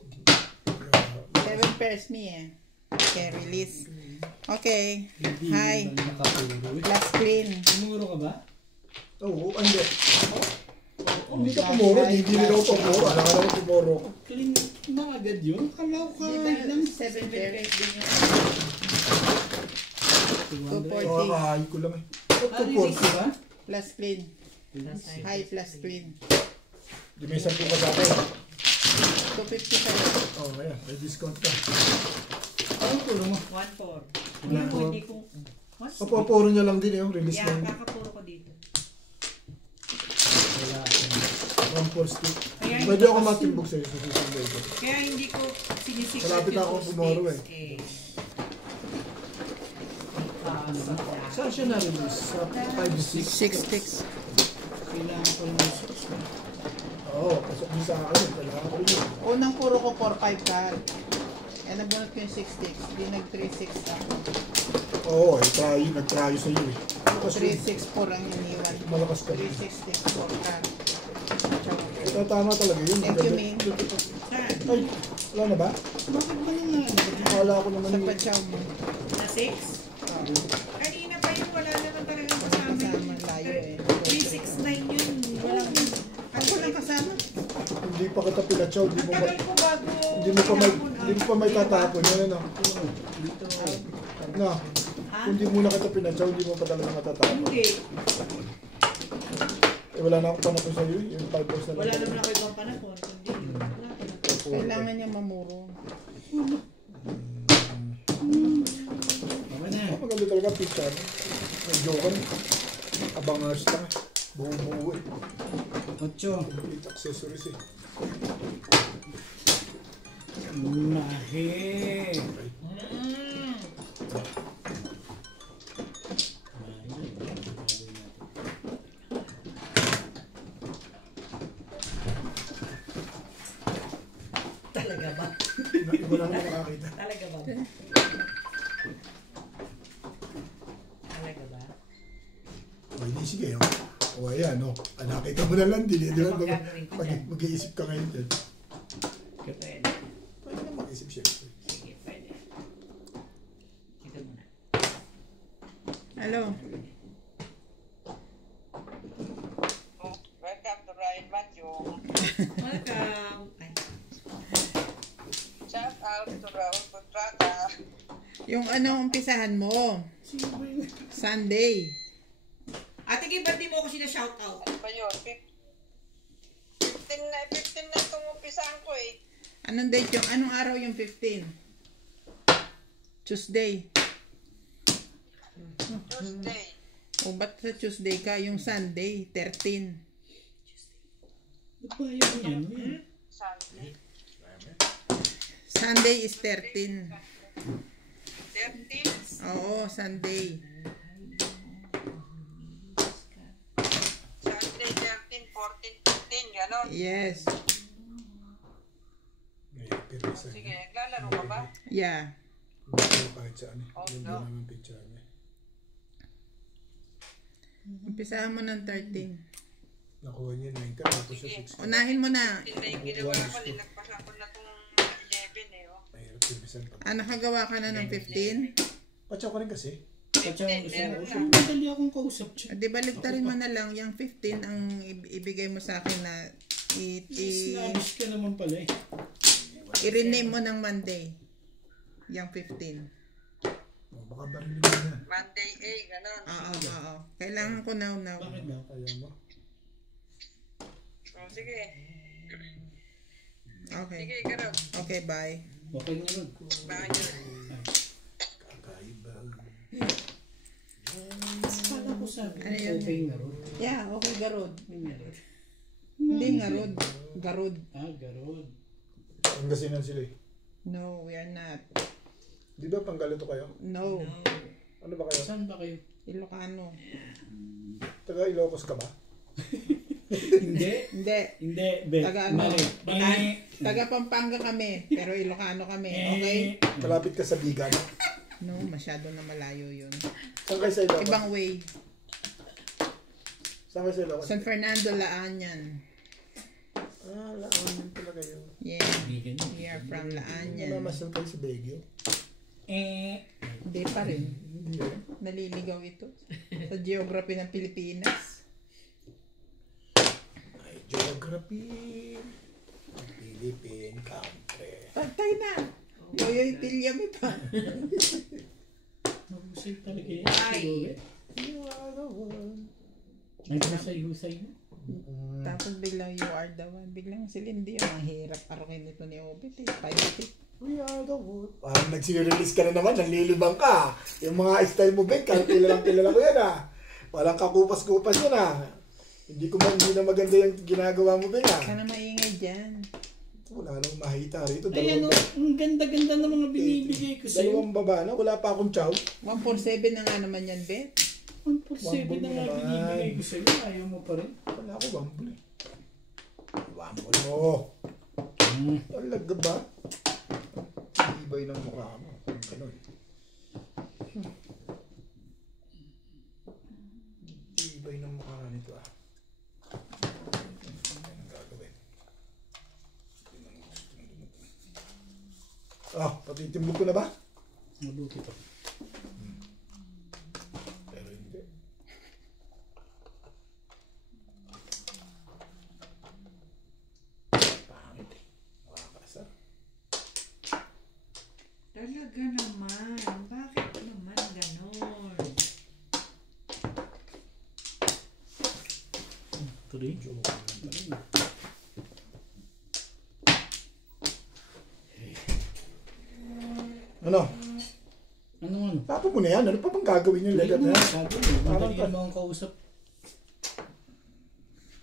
7 pairs me eh. Okay, release. Okay. Hindi Hi. lang nakapuro. Last clean. Tumuro ka ba? Oo, hindi. Hindi ka pumuro. Hindi nila ako pumuro. Alam ka naman pumuro ko. Clean na agad yun. Kalaw ka. Ilang 7 pairs din yun. 200. 240. Nakakahay ko lang eh. Ah, release ba? Plus clean. High plus clean. Di may 10 ka sa akin. 255. Oo, ayan. May discount ka. Anong puro mo? 1-4. Wala Ano, po. hindi ko... What? Papapuro niya lang din eh. Release Yeah, na. kakapuro ko dito. Wala. 1-4 stick. Kaya Pwede hindi ako ko- matimbog sa'yo sa susunod ko. Kaya hindi ko sinisikat Malapit na ako pumoro eh. Saan siya na-release? Sa 5-6. 6 sticks. Kailangan ko lang. Oo, pasok din sa akin. Kailangan ko rin yun. Unang puro ko 4-5 card. Eh, nabunot ko yung 6 sticks. Di nag-3-6 ako. Oo, nag-try sa'yo eh. Malakas yun. 3-6-4 ang iniwan. Malakas ka. 3-6 sticks 4 card. Ito tama talaga yun. Thank you, Ming. Ay, wala na ba? Bakit ba nang Akala ko naman Sa yun. pachaw mo. Na 6? Kanina pa yun, wala naman talagang kasama. Kasama, layo eh. 369 yun. Walang... Ako lang kasama. Hindi pa kita pinachaw. Ang tagal ko bago... Hindi mo pa may tatapon. Yan ano. dito? Na, Ha? kung di muna kita pinachaw, hindi mo pa talaga matatapon. Hindi. Eh, wala na akong panapon sa'yo. Yung 5 balls na lang. Wala naman ako ibang panahon. Kundi, wala pa na. Kailangan niya mamuro. Tama na. Maganda talaga picture. May joke ka. Abangers ka. Buo-buo eh. 8. Complete accessories eh. Mahe. Mm. Talaga ba? Iba na naman makakita. Talaga ba? Talaga ba? O, hindi sige. O, ayan. O, nakita mo na lang din. Di ba? Ano bang gagawin ko dyan? Mag-iisip ka ngayon dyan. Pwede. Pwede na mag-isip siya. Sige, pwede. Ito muna. Hello. Welcome to Ryan Matthew. Welcome. Ay, Shout out to Raul Contrata. Yung ano umpisahan mo? Sunday. Ate Kim, ba't di mo ako sina-shout out? Ano ba yun? 15 na itong umpisaan ko eh. Anong date yung? Anong araw yung 15? Tuesday. Tuesday. O ba't sa Tuesday ka? Yung Sunday, 13. Ba't ba yun yan? Sunday. Sunday is 13. 13. Oo, Sunday. Sunday 13, 14, 15. Ganon. Yes. Ngayon, pero isa. Sige, naglalaro ka ba? Yeah. Hindi ko kahit saan eh. Oh, Yung no. naman picture niya. Umpisahan mo ng 13. Nakuha niya 9 ka. Tapos sa 6 ka. Unahin mo na. 15 na yung ginawa ko. Linagpasan ko na itong 11 eh. Oh. Mahirap timpisan pag. Ah, nakagawa ka na ng 15? Pachaw ka rin kasi. Katsang gusto meron mo. na. Siyempre, madali akong kausap siya. Di baligtarin mo na lang. Yung 15 ang ibigay mo sa akin na Snabish ka naman pala eh. i-rename mo ng Monday. Yung 15. O, baka barilin mo yan. Monday A, ganon. Oo. Kailangan ko now. Bakit ba? Kaya mo. Oh, sige. Okay. Sige, ganon. Okay, bye. Okay nga nun. Bakit yun? Kakaiba. Kala ko sabi. Ano yun? Okay nga ron. Yeah, okay, garod. Ano nga ron? Hindi garod. Garod. Ah, garod. Pangasinan sila eh. No, we are not. Di ba panggalito kayo? No. Ano ba kayo? Saan ba kayo? Ilocano. Taga Ilocos ka ba? Hindi. Hindi. Hindi, bet. Taga ano? Mali. Taga Pampanga kami, pero Ilocano kami. Okay? Malapit ka sa Bigan. No, masyado na malayo yun. Saan kayo sa Ilocos? Ibang way. Saan kayo sa Ilocos? San Fernando, Laanyan. Ah, Laanyan talaga yun. Yeah. Bigan. We are from Laanyan. Namamasal kayo sa Baguio? Hindi pa rin. Hindi eh. Naliligaw ito. Sa geography ng Pilipinas. Ay, geography. Philippine country. Pagtay na. Yoyoy Tilyami pa. Mahusay talaga yan. Ay. You are the one. Nagmasay-husay mo. Tapos biglang you are the one. Biglang si Lindy yung ang hirap arukin nito ni Obit. 5 We are the one. Parang nagsi-release ka na naman, nanlilibang ka. Yung mga style mo, Ben, kahit kilala ko yan Walang kakupas-kupas yan Hindi na maganda yung ginagawa mo, Ben Ka na maingay dyan. Wala nang mahita rito. Ay ano, ang ganda-ganda ng mga binibigay ko sa'yo. Dalawang baba na, wala pa akong chow. 147 na nga naman yan, Bet. 147 na nga binibigay ko sa'yo. Ayaw mo pa rin. Wala ako wambol Wambol mo. Talaga ba? Ibay ng mukha mo. Ganun. Ibay ng mukha nito Anong gagawin? Patitimbog ko na ba? Mabuti pa. Pero hindi. Pangit Makakasar. Talaga naman. Bakit naman ganon? Tuloy. Ano? Ano? Tapo mo na yan. Ano pa bang gagawin yung legat na yan? Sabi mo, madali mo ang kausap.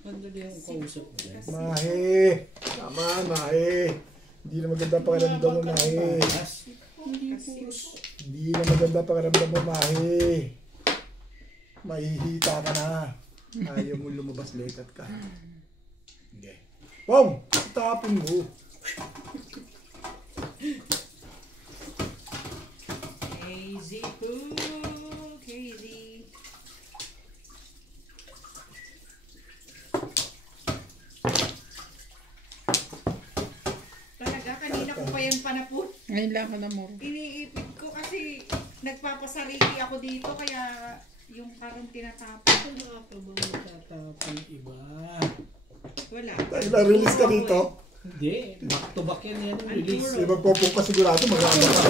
Madali ang kausap. Mahe. Tama, Mahe. Hindi na maganda pakiramdam mo, Mahe. Hindi na maganda pakiramdam mo, Mahe. Mahihita ka na. Ayaw mo lumabas legat ka. Hindi. Wow! Tapon mo. Crazy po. Crazy. Talaga, kanina ko pa yan panapun. Ngayon lang ako namuro. Iniipit ko kasi nagpapasarili ako dito kaya yung karong tinatapon. Wala pa ba matatapang iba? Wala. Dahil na-release ka dito, Hindi. Back to back yan ang release. di magpupong ka sigurado maganda ka.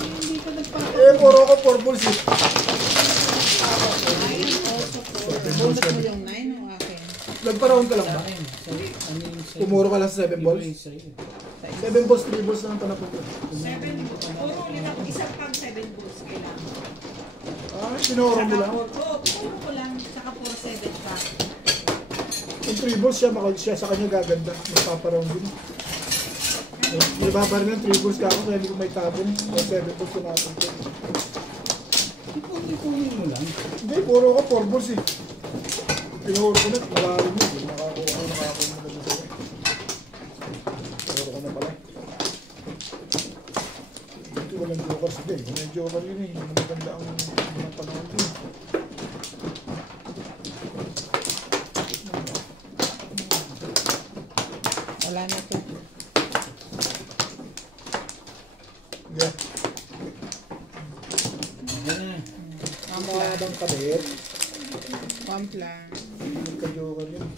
Hindi pa nagpapang. Puro ka 4 balls I am also for. Bonus mo yung 9 o akin? Nagpa-round ka lang ba? Sorry, ano yung sa'yo? Pumuro ka lang sa 7 Iba balls? yung sa'yo. 7 balls, 3 balls lang panapon ko. 7, puro ulit ako. Isang pang 7 balls kailangan. Sinuro mo lang. Puro ko lang. Saka puro 7 pa. Yung 3 balls siya sa kanya gaganda. Magpaparound din. May babarin ng 3 balls ka ako kaya hindi ko may tapon. May 7 balls ko natin ko. Ipunin mo lang. Hindi, puro ka 4 balls eh. Pinuro ko na, malalim mo. Hindi nakakuha mo na sa'yo. Puro ka na pala. Dito walang jokers din. May joker yun eh. Hindi maganda ang mga panahon din. Wala na to. Yeah. Ayan na. Ang labang kabit. Pump lang. Nagka-joker yun.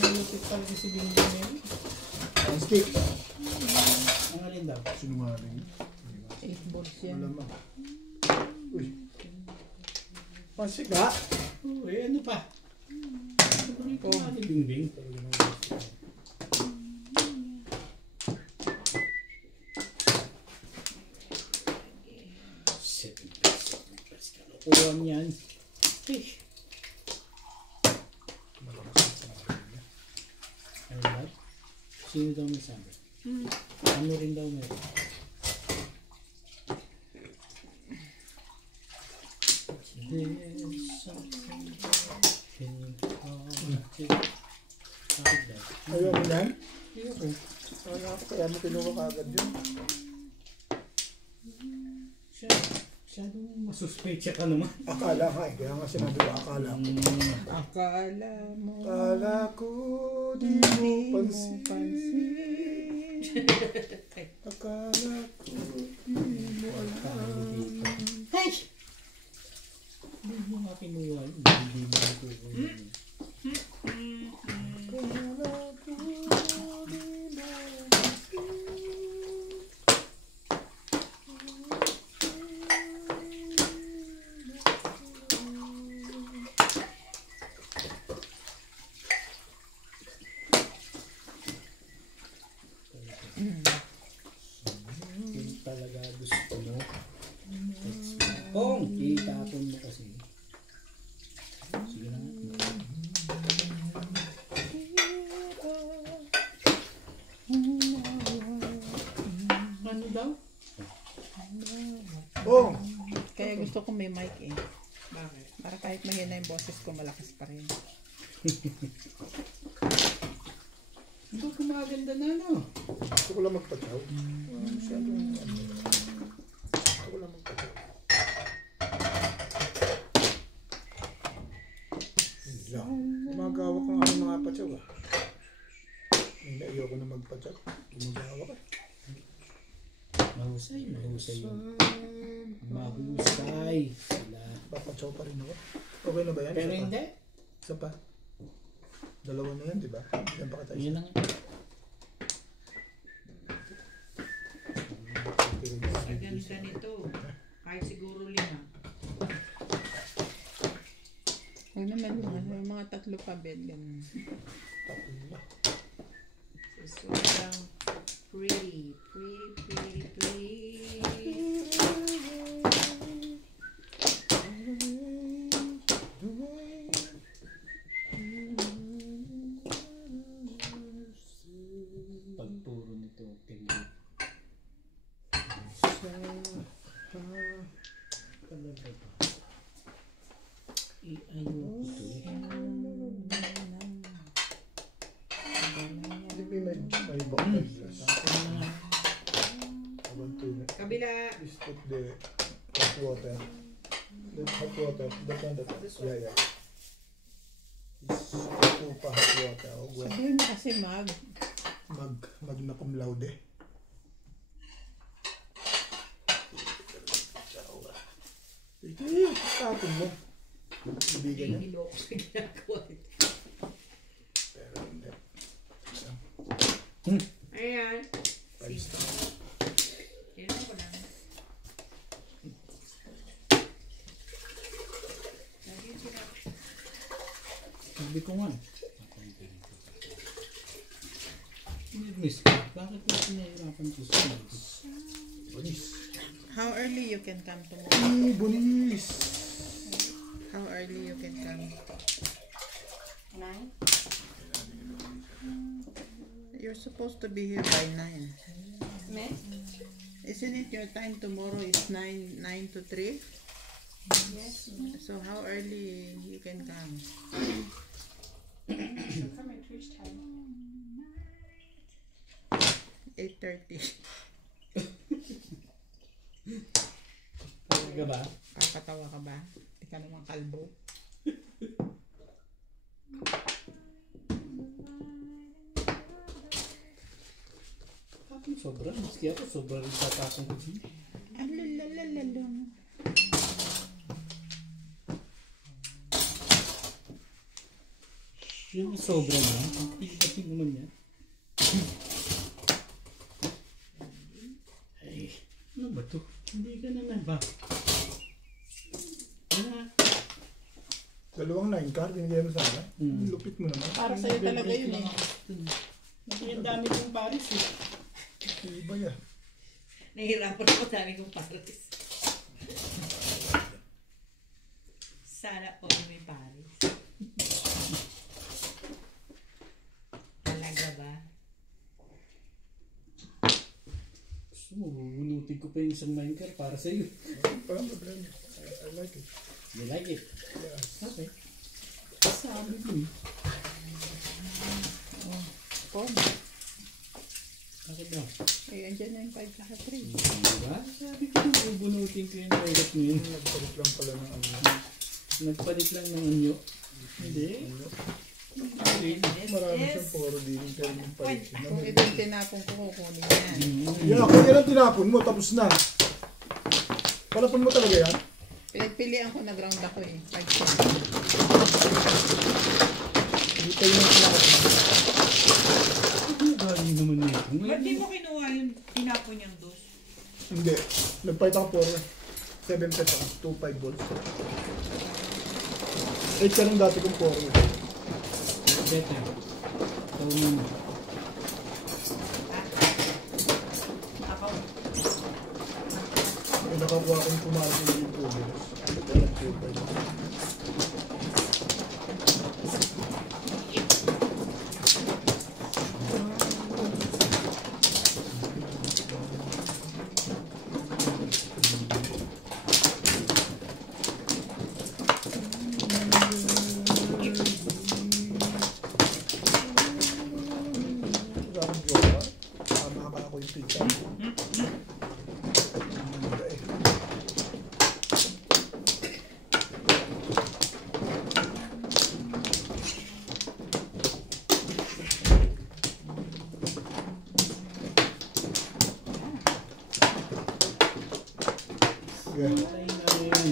Malupit talaga si Bingo Mary. Ang stick. Ang alin daw? Sinungaling. 8 balls yan. Malamang. Uy. Pansik nga. Uy, ano pa? Paborito natin Bingbing. Kalokohan yan. Eh. Ano daw? Sino daw may sabi? Ano rin daw meron? There's something in heart. Ayaw mo yan? Ayoko. Kaya mo kinuha kagad yun. Masyadong masuspecha ka naman. Akala ka eh. Kaya nga sinabi ko akala ko. Akala mo. Akala ko di mo pansin. Akala ko di mo alam. Hey! Hindi mo nga kinuha. Hindi mo kinuha. Akala ko di mo Yung talaga gusto mo. Kung itapon mo kasi. Sige na nga. Ano daw? Oh! Kaya gusto ko may mic eh. Bakit? Para kahit mahina yung boses ko, malakas pa rin. Hindi ko maganda na no. Gusto ko lang magpatsaw. Masyadong ano. Gusto ko lang magpatsaw. Hindi lang. Gumagawa ka nga ng mga patsaw ah. Hindi, ayoko na magpatsaw. Gumagawa ka. Mahusay, mahusay yun. Mahusay sila. Papatsaw pa rin ako. Okay na ba yan? Pero Isa pa? hindi. Isa pa. Dalawa na yan, di ba? Yan pa ka tayo. Yun lang. Ganda nito. Kahit siguro 5. Huwag naman yung mga 3 pa bed. Ganun. Sobrang pretty. Pag puro nito, tingin. Talaga ba? Ayaw ito eh. Hindi may box. I want to Kabila. just put the hot water. The hot water. That one, that one. Yeah, yeah. Just put pa hot water. O gwen. Sabihin mo kasi Magna cum laude. Tapon mo. Ibigan niya. Niloko sa ginagawa ito. Pero hindi. Ayan. Palis na. Kailangan ko lang. Lagi sila. Sabi ko nga. Miss ko, bakit mo sinahirapan ko sa mga? Bunis. how early you can come tomorrow? Bunis. How early you can come? 9? You're supposed to be here by 9. Miss? Isn't it your time tomorrow is 9 to 3? Yes. So how early you can come? So come at which time? 8:30. Talaga ba? Kakatawa ka ba? Hindi ka naman kalbo. Tapos sobra. Maski ako, sobra rin tatasong ko din. Alalalala. Yung sobra na. Ang pili naman yan. Ay, ano ba to? Hindi ka naman ba? Wala. 2 9 card, binigay mo sa akin. Lupit mo naman. Para sa'yo talaga yun eh. Ang dami kong Paris eh. Iba yan. Nahihirapan ako dami kong Paris. Sana all may Paris. Talaga ba? Gusto mo, bubunutin ko pa yung isang Minecraft para sa iyo. Parang maganda. I like it. You like it? Yes. Okay. Sabi ko eh. Pom. Bakit daw? Ay, andyan na yung 5 saka 3. Diba? Sabi ko nung bubunutin ko yung toilet ngayon. Nagpalit lang pala ng ano. Nagpalit lang ng anyo. Hindi. Marami siyang poro din. Pero yung palit siya. Kung ito yung tinapong ko, kukunin yan. Yan ako, yan ang tinapon mo, tapos na. Palapon mo talaga yan? Pinagpilian ko, nag-round ako eh. 5 saka. Hindi tayo yung tinapon mo. Galing naman nito. Ba't di mo kinuha yung tinapon niyang dos? Hindi. Nagpalit ako poro. 7 pesos, 2.5 volts. 8 ka nung dati kong poro. Better. So, muna. Ako. May nakakuha akong pumasok yung 2 volts. Walang 2.5. Maraming jowa. Tama ka ako yung pizza. Yeah. Ay, ay.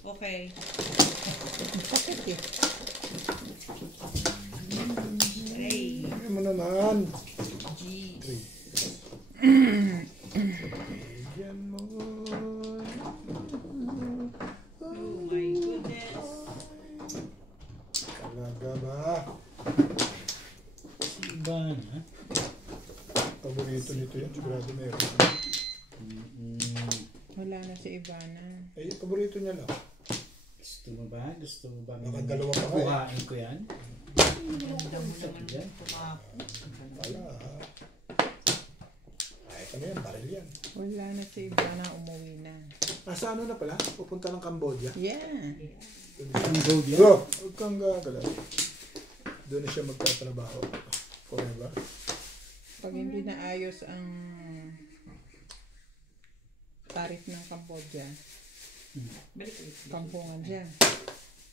Okay. Sakit eh. Aray. Ano mo naman? G. Yan mo. Oh my goodness. Talaga ba? Si Ivana. Paborito nito yan. Sigurado meron. Wala na si Ivana. Eh, paborito niya lang. Gusto mo ba? Gusto mo ba? Nakadalawa pa nga eh. Kuhain ko yan? Ganda mo naman Yan. tumapon. Wala. Ay, ano yan? Baril yan. Wala na si Ivana, umuwi na. Nasa ano na pala? Pupunta ng Cambodia. Yeah. Cambodia? Bro, huwag kang gagalaw. Doon na siya magtatrabaho. Forever. Pag hindi naayos ang tarif ng Cambodia, Balik ulit. kampungan siya.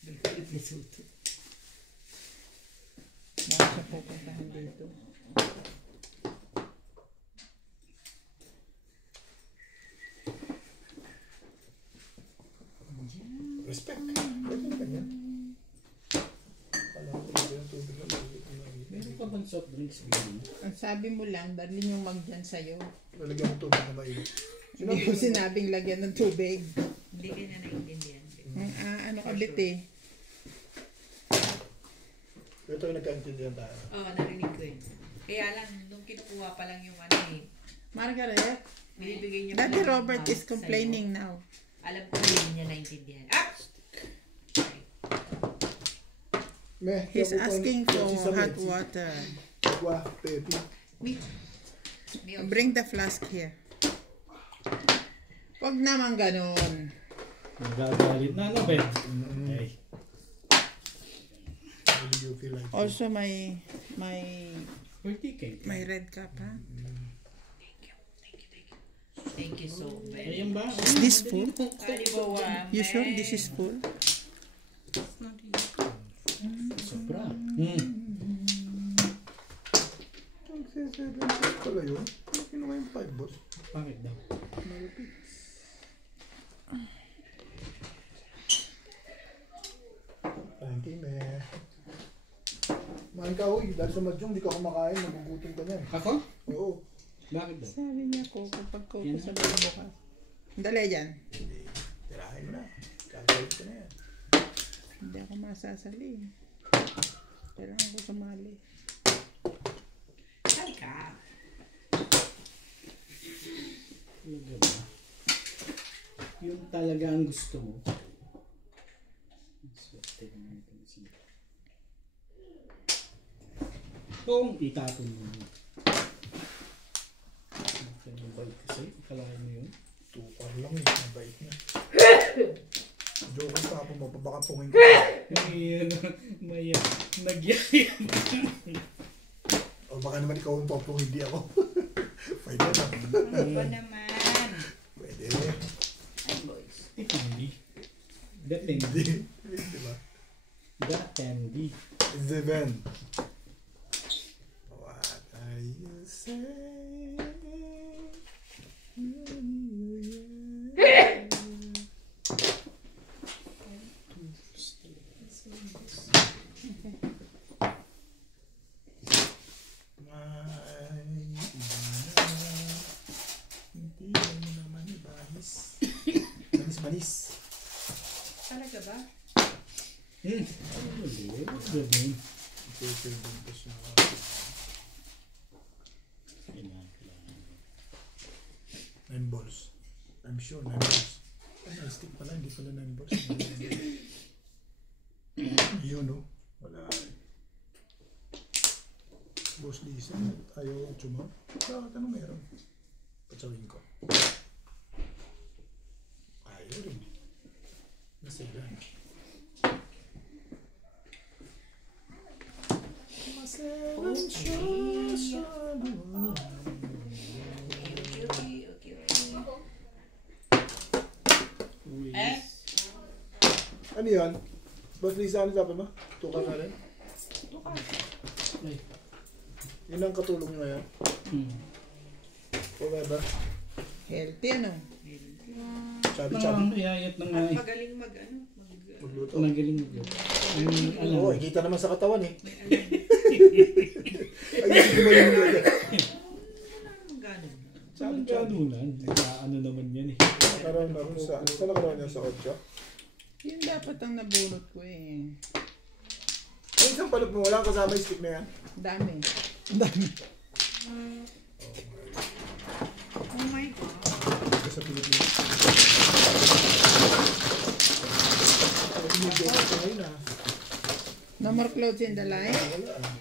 Balik ulit ni Soto. Bakit siya pupuntahan dito? Respect. Pwede na ganyan. Alam ko na yung tubig na maliit na maliit. Meron ka bang soft drinks bigyan? Ang sabi mo lang, dalhin yung mag dyan sa'yo. Lalagyan ng tubig na maliit. Hindi ko sinabing lagyan ng tubig. Hindi ka na naiintindihan. Ano ka bit eh? Ito yung nagkaintindihan tayo. Oo, narinig ko yun. Kaya lang, nung kinukuha pa lang yung ano eh, Margaret, binibigay niya pa Daddy lang yung Robert mouse is complaining now. sa'yo. Alam ko hindi niya naintindihan. Ah! Meh, He's sabi ko, asking for si Samet, hot si water. Agua, Pepe. May also. Bring the flask here. Huwag naman ganun. Nagagalit na ano, Ben? Ay. How do you feel like? Also my Birthday cake. red cup, ha? Thank you so much. Ayan ba? Is this full? Kalibawa, You sure this is full? Sobra. Nagsisipin pala yun. Kinuha yung 5 boss. Bakit daw? Malupit. Thank you, meh. Kumain ka, uy. Dahil sa madyong, di ka kumakain. Nagugutom ka niyan. Ako? Oo. Bakit daw? Sabi niya ko, kapag ko Yan. sa bukas. Dali dyan. Tirahin mo na. Kagalit ka na yan. Hindi ako masasali. Kailangan ko sumali. Halika. Talaga ba? Yung talaga ang gusto mo. So, tignan natin siya. Kung itaton mo. Mabait kasi, ikalain mo yun. Tukar lang eh, mabait na. Joke pa po, baka pungin ka. May nagyaya. O baka naman ikaw ang popong, hindi ako. Pwede na. Ano ba naman? Pwede. Ay, boys. Hindi. Dating. Hindi. Diba? Datendi. Zeven. What are you saying? Hindi mo naman ibanis. Manis. Talaga ba? Ganun. Ipipil din ko siya. Kailangan. 9 balls. I'm sure 9 balls. Ay, stick pala, hindi pala 9 balls. Yun, no? Wala. Boss Lisa, ayaw tsuma. Bakit ano meron? Patsawin ko. Ayaw rin. Nasigan. Eh? Ano yan? Boss Lisa, ano sabi mo? Tukar na rin? Ay. Yun ang katulong nyo ngayon? Forever? Healthy ano? Chabi-chabi? Iyayat na nga At eh. magaling Magluto? Magaling mo. Oo, kita naman sa katawan eh. Ay, hindi ko maluluto. Ganon. Saan ganunan? Ano naman yan eh. Nakaroon na rin sa... Saan nakaroon niya sa 8? Yun dapat ang nabunot ko eh. Ay, isang palot mo. Walang kasama yung stick na yan. Dami. Oh my God. Ito sa Pilipinas. Ay, hindi ko ito ngayon ah. No more clothes in the line? Wala ah.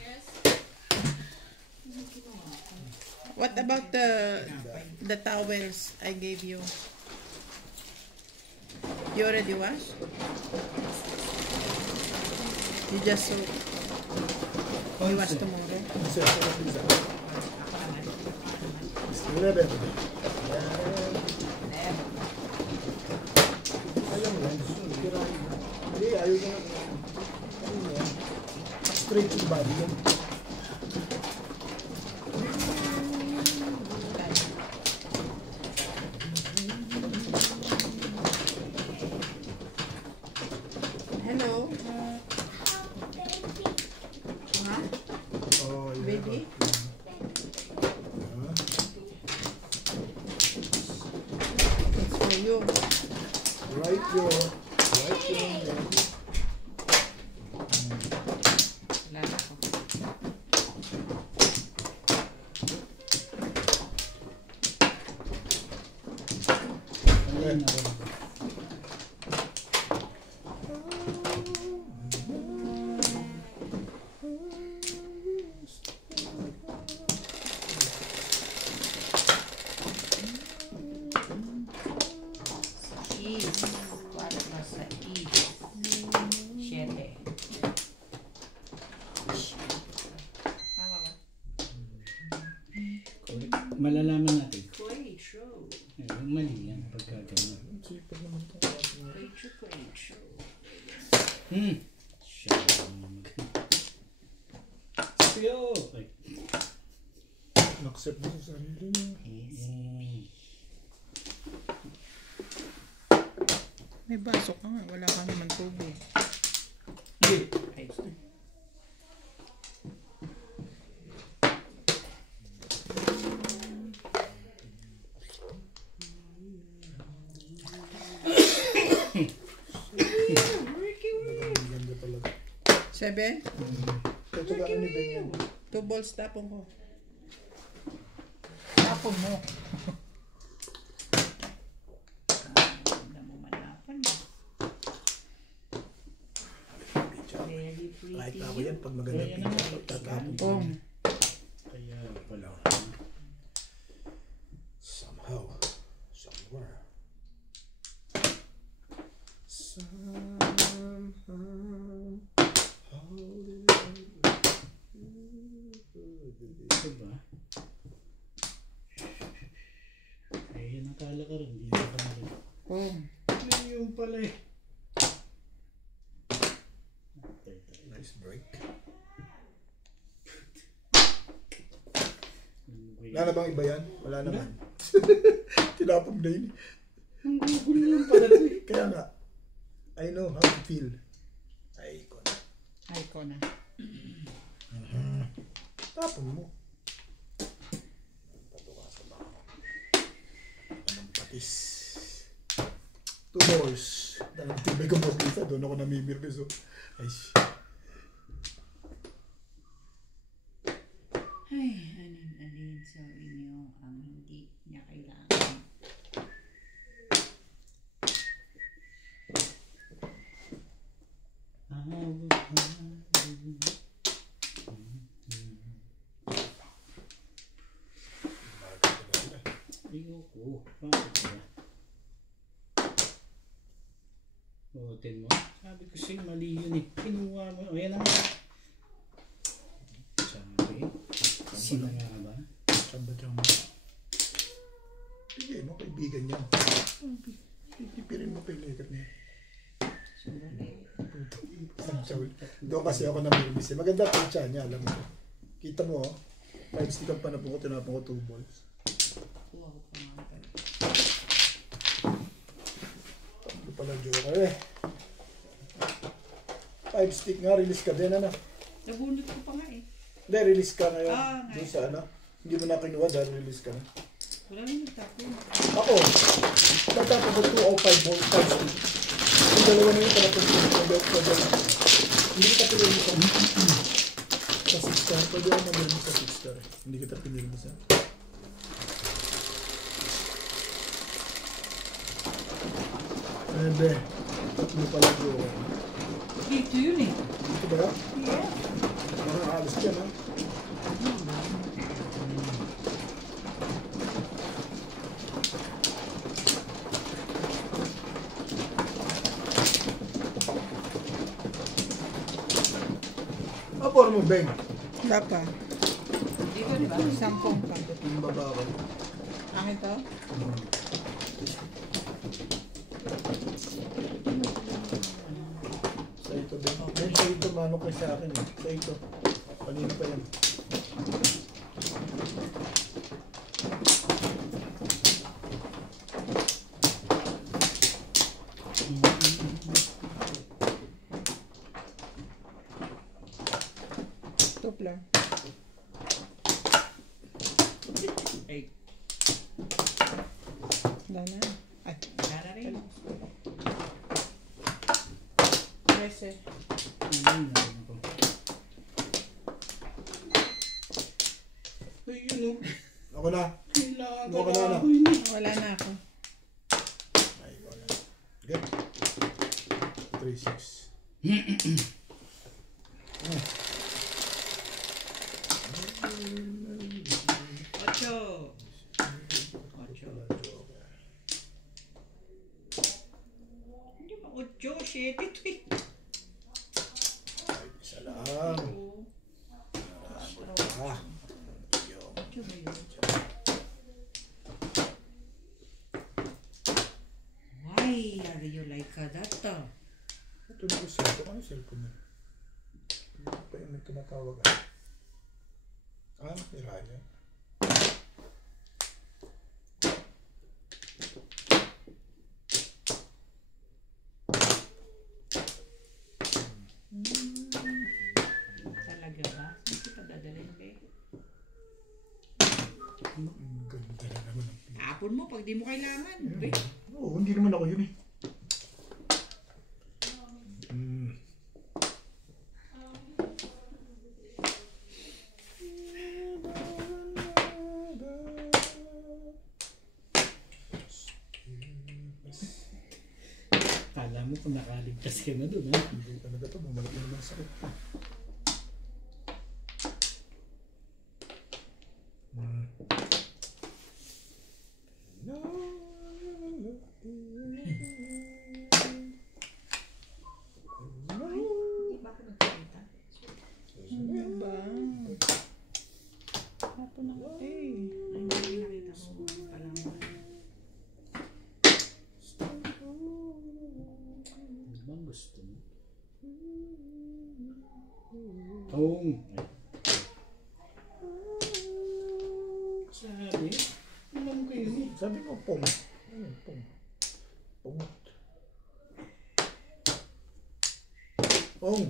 What about the towels I gave you? You already washed? You just soak. You wash tomorrow? Isa, isa. Wala ba ito? Ayaw mo lang. Kirahin mo. Hindi, ayaw ko na. Ayaw mo yan. Straight to the body yan. Hello? Huh? Oh, yeah. Baby? It's for you. Right yo. Right yo. Lala ko. Ayun na rin. Is. Para ba sa is? 7. Tama ba? Malalaman natin. Quaitro. Ayun, mali yan pagka ganyan. Sipag naman ito. Quaitro. Siya naman Sige okay. Accept mo sa sarili niya. May baso ka nga. Wala ka naman tubig. Ayos na. Ang ganda talaga. 7? Ito ka ano ba yan? 2 balls tapon ko. Tapon mo. Hindi mo malapan. Very pretty. Kahit ako yan, pag maganda Kaya picture, naman. tatapon ko. Oh, Diba? Eh, nakala ka rin. Hindi ka na rin. Oh. Ay, yung pala eh. Nice break. Wala na bang iba yan? Wala naman. Tinapog na yun. Ang gugulo lang pala ito eh. Kaya nga, I know how to feel. Ay, ko na. Ay ko na. Tapon mo. Patukasan ako. Anong patis. 2 balls. Dahil tibay ko mag-isa, doon ako namimirlis. Oh. Ay, Ay, alin sa inyo ang hindi niya kailangan. Ayoko. Bakit ba? Utin mo. Sabi ko sa'yo, mali yun eh. Kinuha mo. O yan ang... Sabi. Sino nga ba? Chamba-chamba. Sige, mo kaibigan yan. Pipirin mo pa yung letter niya. Doon kasi ako namimiss eh. Maganda pa siya niya, alam mo. Kita mo, 5 stick ang panapon ko, tinapon ko 2 balls. Kuha ko pa mga pala. Tatlo pala joker eh. 5 stick nga, release ka din ano. Nabunot ko pa nga eh. Hindi, release ka ngayon. Ah, Doon sa ano. Hindi mo na kinuha dahil release ka na. Wala nang nagtapon. Ako, nagtapon ko 2 o 5 balls, 5 stick. Yung dalawa na yun, panapon ko. Hindi kita pinili sa 6 star. Pwede ako mamili sa 6 star. Hindi kita pinili sa. Ebe, tatlo pala joker. Dito yun eh. Dito ba? Yeah. Parang alis dyan ha. Apor mo, Beng. Dapa. Dito di ba? 10 pa. Yung baba ko. Akin to? Sa ito, Beng. Beng, sa ito, manok kayo sa akin eh. Sa ito. Kanina pa yan. Top lang. Ay, Wala na. Ay, Lara rin. 13. Ay, yun o. Ako na. Kailangan Buka na na. ako yun eh. Wala na ako. Ay, wala. Okay. 3-6. Ocho. Hindi ba 8, 7 ito eh. Ay, isa lang. Ah. Ocho ba yun? Why are you like that? Ito na yung cellphone. Ano yung cellphone na? Ito pa yung may tumatawag ah. Ah, may Ryan. Talaga ba? Saan kita dadalhin, be? Ang ganda na naman ang pila. Tapon mo pag di mo kailangan, be. Oo, hindi naman ako yun eh. Kala mo kung nakaligtas ka na doon ha. Hindi talaga to, bumalik na naman sakit. Di ba ako nagsalita? Ano ba? Tapon na. Eh. Ay, hindi nakita ko. Alam mo. Ano bang gusto mo? Oh. Sabi? Alam ko yun eh. Sabi ko, pong. Ayun, pong. Pungot. Ong.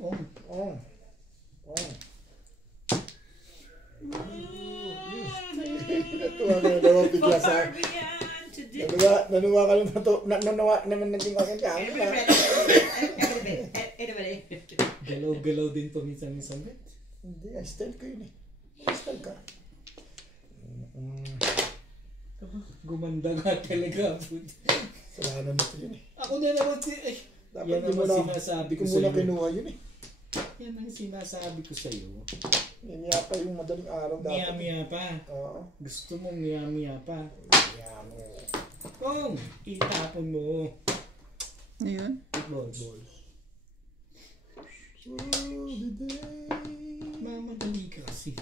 Ong. Ong. Ong. Natuwa ka na naman bigla sa akin. Nanuwa ka naman naging akin ka. Galaw-galaw din paminsan-minsan. Hindi, ay style ko yun eh. Ay style ka. Gumanda nga talaga. Salanan nito yun eh. Ako na naman Dapat yan di mo naman na, sinasabi di ko ko muna sa'yo. kinuha yun eh. Yan ang sinasabi ko sa'yo. Miya pa yung madaling araw dapat. Miya-miya pa. Oo. Gusto mo miya-miya pa. Miya mo. Kung itapon mo. Ayun. Balls. Mamadali ka kasi.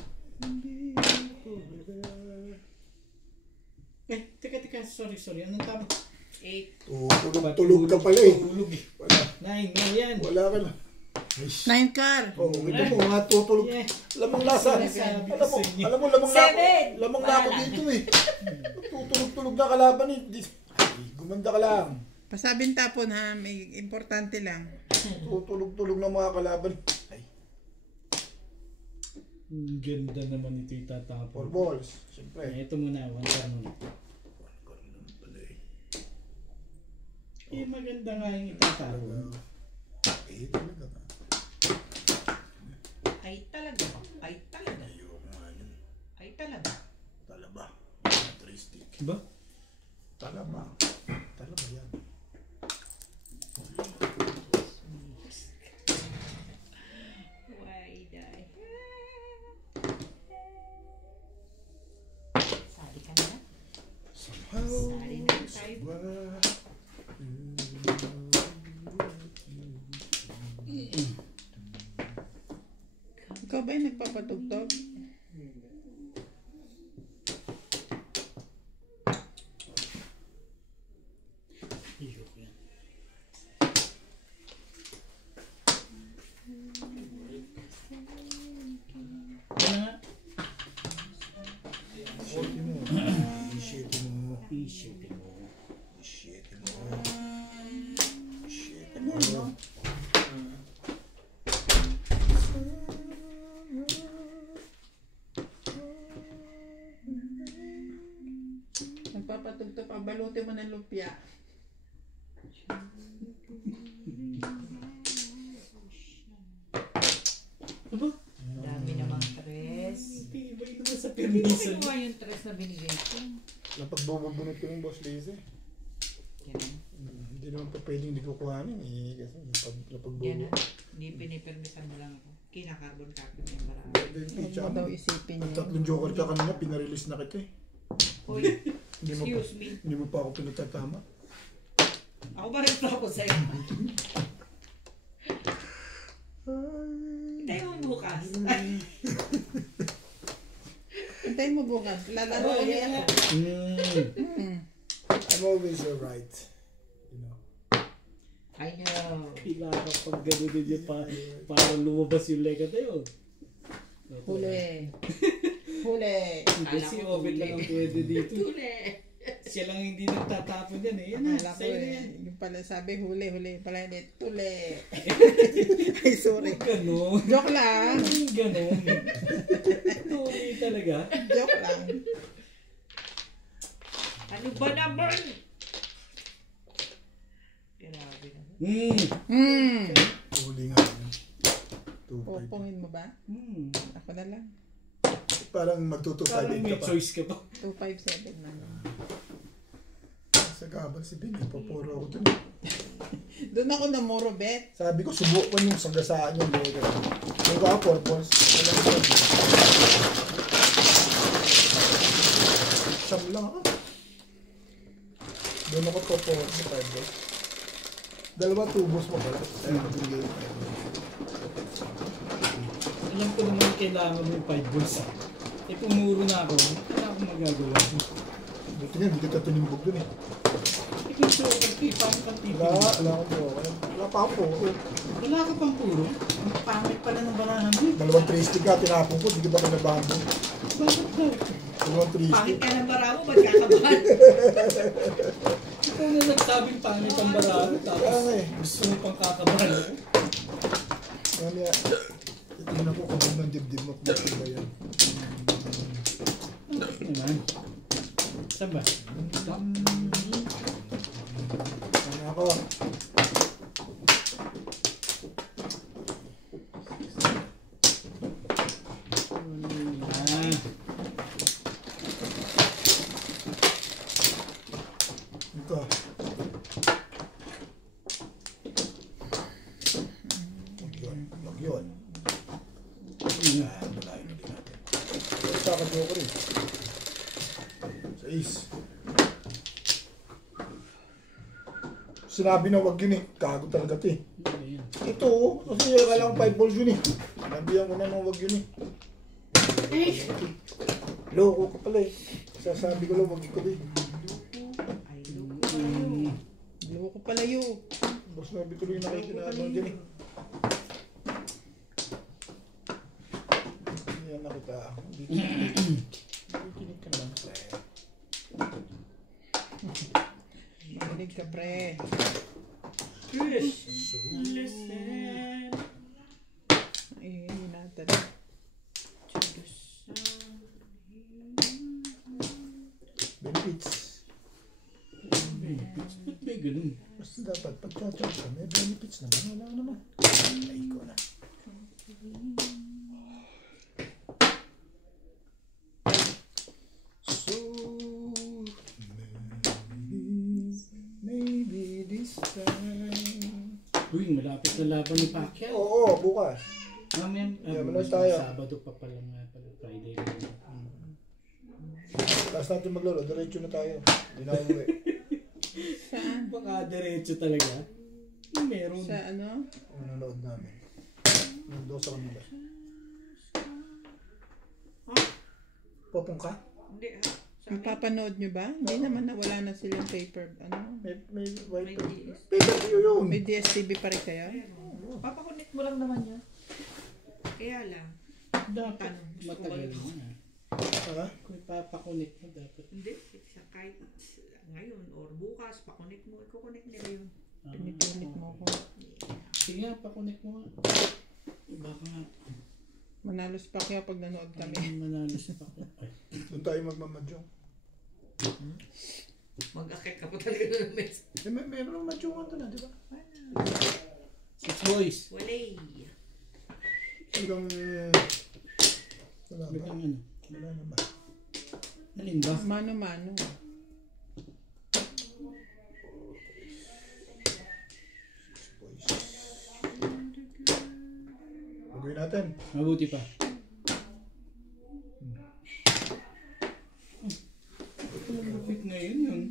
Teka. Sorry. Anong tama? 8. Tulog ka pala eh. Tulog eh. Wala. 9 yan. Wala ka na. 9 car. Oo, ito mo, mga tutulog. Yeah. Lamang lasa. Sinasabi ko Alam mo, sa inyo. lamang na ako. 7. Lamang na ako dito eh. Tutulog-tulog na kalaban eh. Ay, gumanda ka lang. Pasabing tapon ha. May importante lang. Tutulog-tulog na mga kalaban. Ay, Ang ganda naman ito 4 itatapon. balls. Siyempre. Ito muna, 1 car muna. Maganda nga yung itatapon. Eh, talaga ka. Ay talaga. Ayoko nga yun. Ay talaga. Talaba. 3 stick. Diba? Talaba. Talaba yan. Why die? Sali ka na. Somehow. Sali na tayo. Ikaw ba yung nagpapatugtog? Ayoko yan. Ano nga? Shitty mo. T-shirt mo. Shitty mo. Shitty mo. Nagpapatugtog pa. Balutin mo ng lumpia. Aba? Dami namang tres. Iba naman sa Hindi ko permisan. kinuha yung tres na binigay ko. Napagbubunot ko ng boss Lazy. Yan. Hindi naman pa pwedeng hindi ko kuhanin eh. Kasi Yan napagbubunot. na. Hindi pinipermisan mo lang ako. Kina-carbon copy mo yung marami. Huwag mo daw isipin Ang yun. tatlong joker ka kanina, pinarelease na kita eh. Hoy, Hindi mo pa, excuse me. hindi mo pa ako pinatatama. Ako ba rin ako sa'yo? Hintayin mo bukas. Hintayin mo bukas. Lalaro ulit ako. I'm always right. You know. I know. Kailangan pag gano'n din yun para lumabas yung lega tayo. Huli. Huli. Kasi Obed lang ang pwede dito. Tule. Siya lang hindi nagtatapon yan eh. Yan na, Akala ko sa'yo na yan. yung pala sabi huli. Pala hindi. Tuli. Ay, sorry. Ganon. Joke lang. Ganon. Tuloy talaga. Joke lang. Ano ba naman? Grabe naman. Huli nga yun. 2-5. Pupungin mo ba? Ako na lang. Parang magtutupalit Parang ka may pa. choice ka pa. 257 na. Sa gabal si Ben, papuro ako dun. Doon ako namuro, bet. Sabi ko, subukan yung sagasaan yung lega. May ba purpose? Wala ko. Siyam lang ako. Doon ako papuro sa 5 balls. Dalawa tubos mo pala. Kaya ako binigay yung 5 balls. Alam ko naman kailangan mo yung 5 balls. Eh, pumuro na ako. Wala akong magagawa. Buti nga, hindi kita tinimbog dun eh. Ipinto, pagtipan, Wala akong po. Wala pa ako. Wala ka pang puro. Ang pangit pala ng banahan mo. Dalawang 3 stick ka, tinapon ko. Hindi ba ka nabando? Bakit ba? Dalawang 3 stick. Pangit ka ng bara mo, ba't kakabahan? Ikaw na nagsabing pangit ang banahan. Kaya Tapos nga eh. gusto mo pang kakabahan ako. Kaya tingnan ko kung ng dibdib mo kung bakit ba yan. Naman. Saan ba? Ano ako? Ito. Wag yun. Malayo na din natin. Ito ako rin. Sa is. Sinabi na wag yun eh. Kago talaga ito eh. Ito oh. Kasi kailangan 5 balls yun eh. Sinabihan ko na nung wag yun eh. Loko ka pala eh. Sasabi ko lang wag ikaw eh. Loko palayo. Boss na bituloy na kayo kinaanon dyan eh. Yan na kita. Kikinig ka naman. Makinig ka, pre. Yes. Listen. Ay, natin. Benefits. Ba't may ganun? Basta dapat pag-charge ka, may benefits naman. Wala naman. Ay ko na. So, maybe this time. Uy, malapit na laban ni Pacquiao. Oo, bukas. Mamaya, malas tayo. Sabado pa pala nga pala. Friday. Tapos natin maglaro, diretso na tayo. Hindi na umuwi. Saan? Baka diretso talaga. Meron. Sa ano? Ang nanonood namin. Nandun sa kanila. Popong ka? Hindi ha. Ang papanood nyo ba? Hindi naman nawala na silang paper. Ano? May white. May DS. Paper view yun. May DSTV pa rin kayo? Papakunik mo lang naman yan. Kaya lang. Dapat Tanong, gusto ko matagal ba na. Ha? Kung ipapakunik mo dapat. Hindi. Kahit ngayon or bukas, pakunik mo. Ikukunik nila yun. Pinipilit mo ko. Sige nga, pakunik mo nga. Baka nga. Manalo si Pacquiao pag nanood kami. Manalo si Pacquiao. Ay. Doon tayo magmamadyong. Mag-akit ka po talaga ng mes. Meron ng madyongan doon na, di ba? Six boys. Walay. Hanggang wala ba? Biglang ano. Wala na ba? Alin ba? Mano-mano. Boys. Gagawin natin. Mabuti pa. Malapit na yun.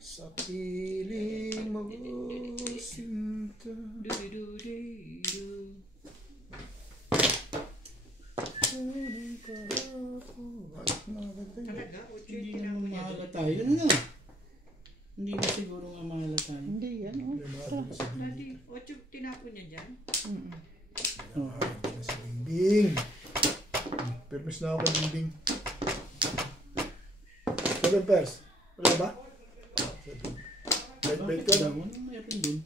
Sa piling mo sinta. Talaga? Ocho Hindi yung naman tinapon niya. mahalata. Yun na. Hindi na siguro nga mahalata. Hindi yan, oh. Daddy, ocho tinapon niya dyan. Oh. Si Bingbing. Permis na ako kay Bingbing. 7 pairs. Wala ba? Bait ko na. Ano meron dun?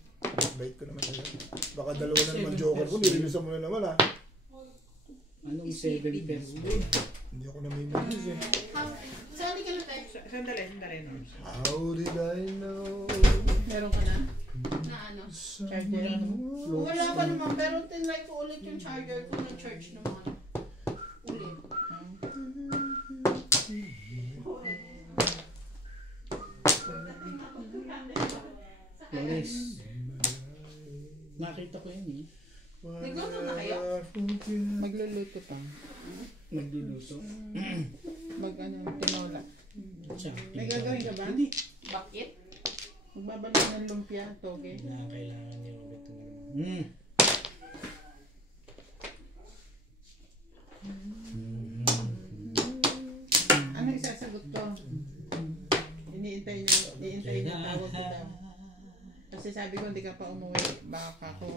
Bait ko naman sa'yo. Baka dalawa na naman joker ko. Nililisan mo na naman ah. Anong 7 pairs? Hindi ako namimilis eh. Sandali. No? How did I know? Meron ka na? Na ano? Charger? Wala pa naman, pero tinry ko ulit yung charger ko ng church naman. Ulit. Flores. Nakita ko yun eh. Nagluto na kayo? Magluluto pa. Nagluluto. Ano, tinola. Siya. May gagawin ka ba? Hindi. Bakit? Magbabalik ng lumpia, toge. Kailangan niya ulit. Kasi sabi ko, hindi ka pa umuwi. Baka ako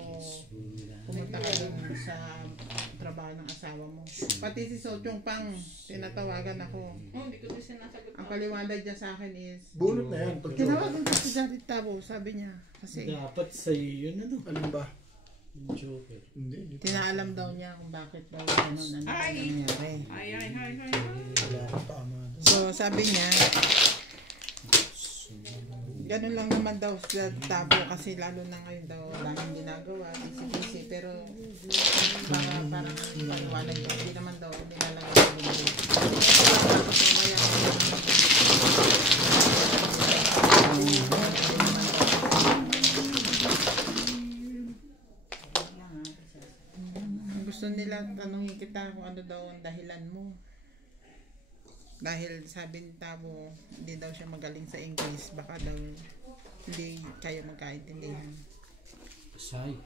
pumunta ka dun sa trabaho ng asawa mo. Pati si Sochong Pang, tinatawagan ako. Oh, hindi ko din sinasagot. Ang paliwanag niya sa akin is, Bunot na yan. Pag tinawagan ko si Jared Tabo, sabi niya. Kasi Dapat sa'yo yun ano. Alin ba? Yung Joker. Hindi. tinaalam daw niya kung bakit daw ano Ay! nangyari. Ay. Wala akong tama. So sabi niya, ganun lang naman daw sa Tabo kasi lalo na ngayon daw daming ginagawa, busy, pero baka parang paliwanag daw, hindi naman daw nilalagay sa linggo. Tapos mamaya gusto nila tanungin kita kung ano daw ang dahilan mo. Dahil sabi ni Tabo, hindi daw siya magaling sa English. Baka daw hindi kayo magkaintindihan. Asay.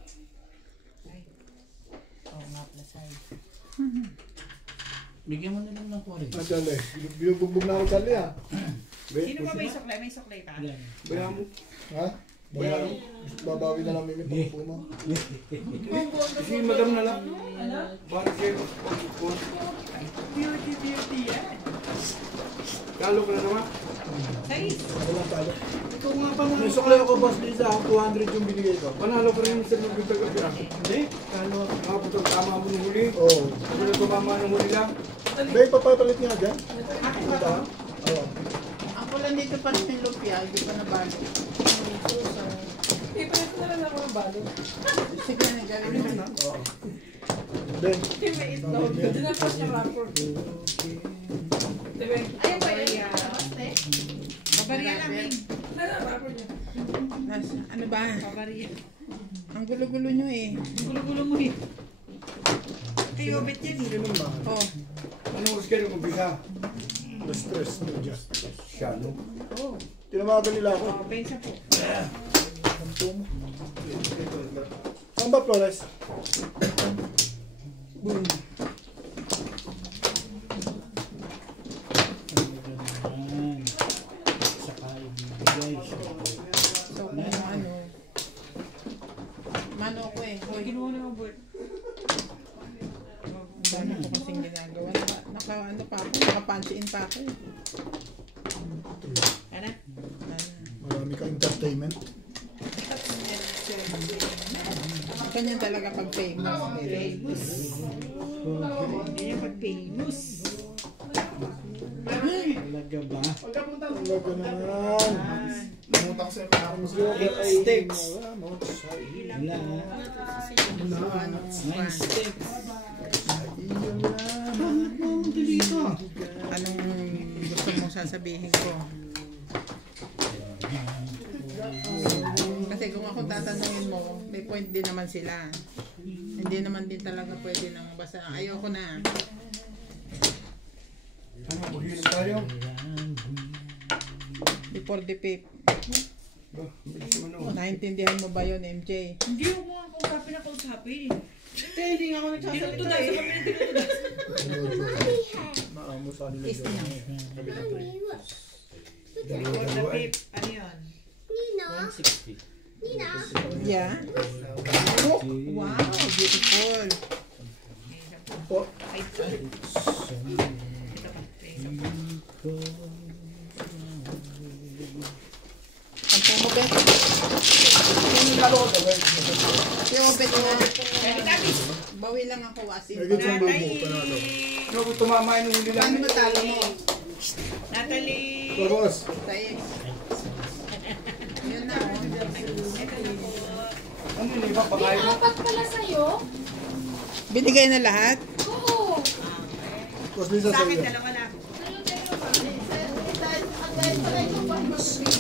Oo nga pala sa'yo. Bigyan mo na lang ng 40. Ah, Dali. Binubugbog na ako dali ah. Sino ba may suklay? May suklay pa? Yan. Bayan mo. Ha? Bayan mo. Babawi na lang may pagpupo mo. Kasi madam na lang. Bakit kayo? Beauty yan. Kalo ko na naman. Size. Walang talo. Ito nga pa na. May suklay ako, boss Lisa. 200 yung binigay ko. Panalo ko rin sa magbitag ka pira. Hindi. Kalo. Nakaputang tama mo ng huli. Oo. Ako na tumama ng huli lang. May papapalit nga dyan. Ano ba? Oo. Ang kulang dito pa rin yung lumpia, hindi pa nabalik. Ipalit na lang ako ng balo. Sige na, gawin mo na. Oo. Ben. May itlog. Dinapas na rapper. Diba? Ayun ba yan? Pabariya lang, Ming. Rapper niya. Ano ba? Pabariya. Ang gulo-gulo nyo eh. Gulo-gulo mo eh. Kayo, bet yan eh. Sino ba? Oh, Anong oras kayo mag-umpisa? Na-stress mo dyan. Siya, no? Oo. Tinamagan nila ako. Oh, pensa po. Kanto mo. Saan ba, Flores? Boom. Yan. Saka ibibigay siya. so kung ano. Mano ko eh. Hoy, Kinuha na ang board. ang dami ko kasing ginagawa. Ano pa ako, naka-punch in pa ako. Ano? Marami ka entertainment. Ganyan talaga pag famous. Famous. Ganyan pag famous. Talaga ba? Talaga naman. Namutang sa Sticks. Wala. Wala. 9 sticks. Anong gusto mong sasabihin ko? Kasi kung ako tatanungin mo, may point din naman sila. Hindi naman din talaga pwede nang basta ayoko na. Ano, buhilig tayo? Before the fifth. Bilis mo naman. Naintindihan mo ba yun, MJ? Hindi ako mga kausapin na kausapin. Kaya hindi nga ako nagsasalita Tinutunan sa eh. kami tinutunan. Maamo sa nila Is niya. Before the fifth. Ano yun? 160. Yeah. Oh, wow, beautiful. Po. Ay, ito. Ito pa. Ang pumo, Bet. Yung Bet mo. Bawi lang ako, asin. Nagit sa bubo, panalo. Ano kung tumama yung huli lang? Paano ba talo mo? Natalie! Tapos, Tayo. Yun na, oh. Ano yun, iba pakain mo? Apat pala sa'yo? Binigay na lahat? Oo. tapos Lisa Sa sa akin, iyo. dalawa lang.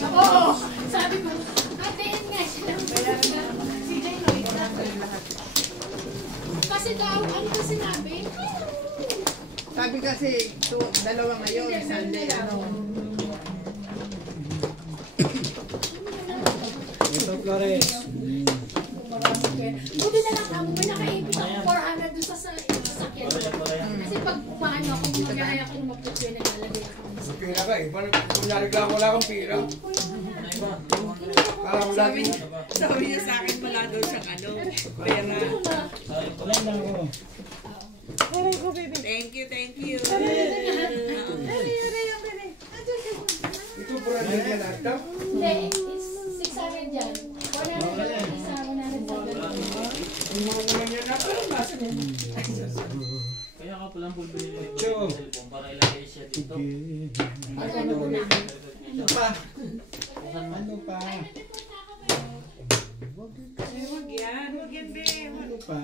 Oo. Sabi ko, ate yan nga siya. Si Jay Lloyd. Kasi daw, ano ba sinabi? Sabi kasi, dalawa ngayon, Sunday, ano. Ito, Flores. Buti na lang ako, may nakaipit ako 400 dun sa sasakyan. Kasi pag paano ako, magkakaya ko maputyo na nalagay ako. Pira ka eh. Paano kunyari ka wala kang pira? Akala mo lagi. Sabi niya sa akin, wala daw siyang ano, pera. Wala na ako. Thank you, thank you. Ito pura din yan laptop. Hindi, it's 600 dyan. 400 isa, 170. Yung mga naman yan na parang nasa mo. Kaya ka palang bulbulin yung Cho. cellphone para ilagay siya dito. Ay, ano mo na? Ano pa? Ano pa? Huwag yan, be. Ano pa?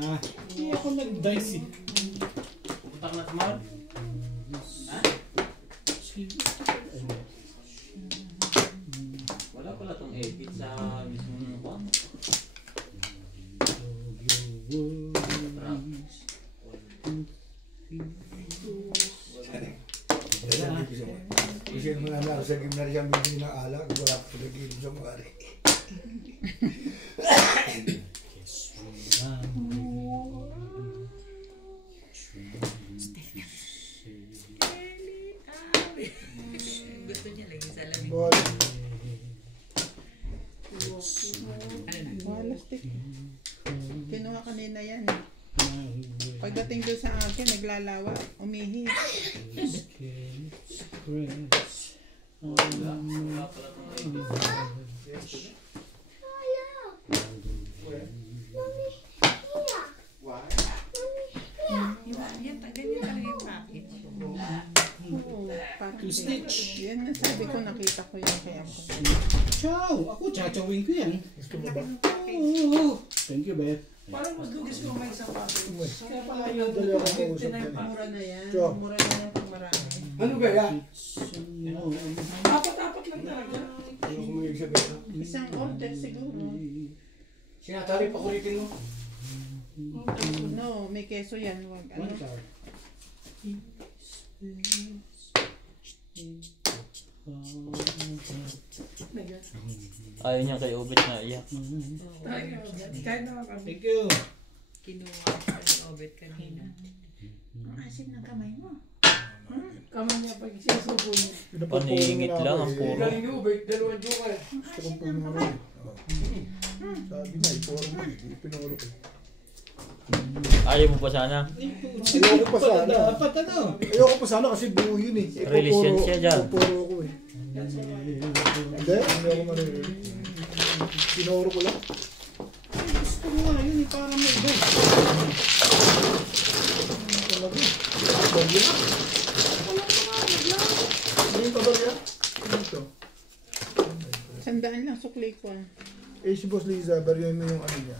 Hindi ako nag-dice eh. Pupunta ka na sa mall? Ha? Wala pala tong edit sa mismo ng kwan. Kasi naman namin ako sa gimna siyang bibili ng alak. Wala ko nag-inom sa mga rin. Gusto niya lagi sa lamig. Ball. Wala stick. Kinuha kanina yan. Pagdating doon sa akin, naglalawa, umihi. Wala pala tong edit. Yan, ganyan talaga yung package. Oo, parang To stitch. yan na sabi ko, nakita ko yan kaya ako. Chow! Ako chachawin ko yan. Gusto mo ba? Oo. Thank you, Beth. Parang mas lugis ko may sapatos. Kaya pala Dali yun. ako kausap 59 yan. Mura na yan. Cho. Mura na yan pag marami. Ano ba yan? Apat-apat lang talaga. Ano kumilig sa beta? Isang order siguro. Sinatali pa kulitin mo. No, may keso yan. Wag, ano. Ayaw niya kay Obet na iyak. Kahit naman kami. Thank you. Kinuha ko ng Obet kanina. Ang asim ng kamay mo. Kamay niya pag sisubo niya. Paningit lang ang puro. Galing ni Ubay, dalawang joker. Gusto kong pinuro. Sabi niya, ipuro mo. Pinuro ko. Ayaw mo pa sana. Ayoko pa sana. Dapat ano? Ayoko pa sana kasi buo yun eh. Release yan siya dyan. Ipupuro ko eh. Hindi ako maririnig. Pinuro ko lang. Gusto mo nga yun eh, para may iba. Talaga. Bagyo na. Hindi pa bagyo? Dito. 100 lang sukli ko. Eh si Boss Liza, baryoin mo yung ano niya.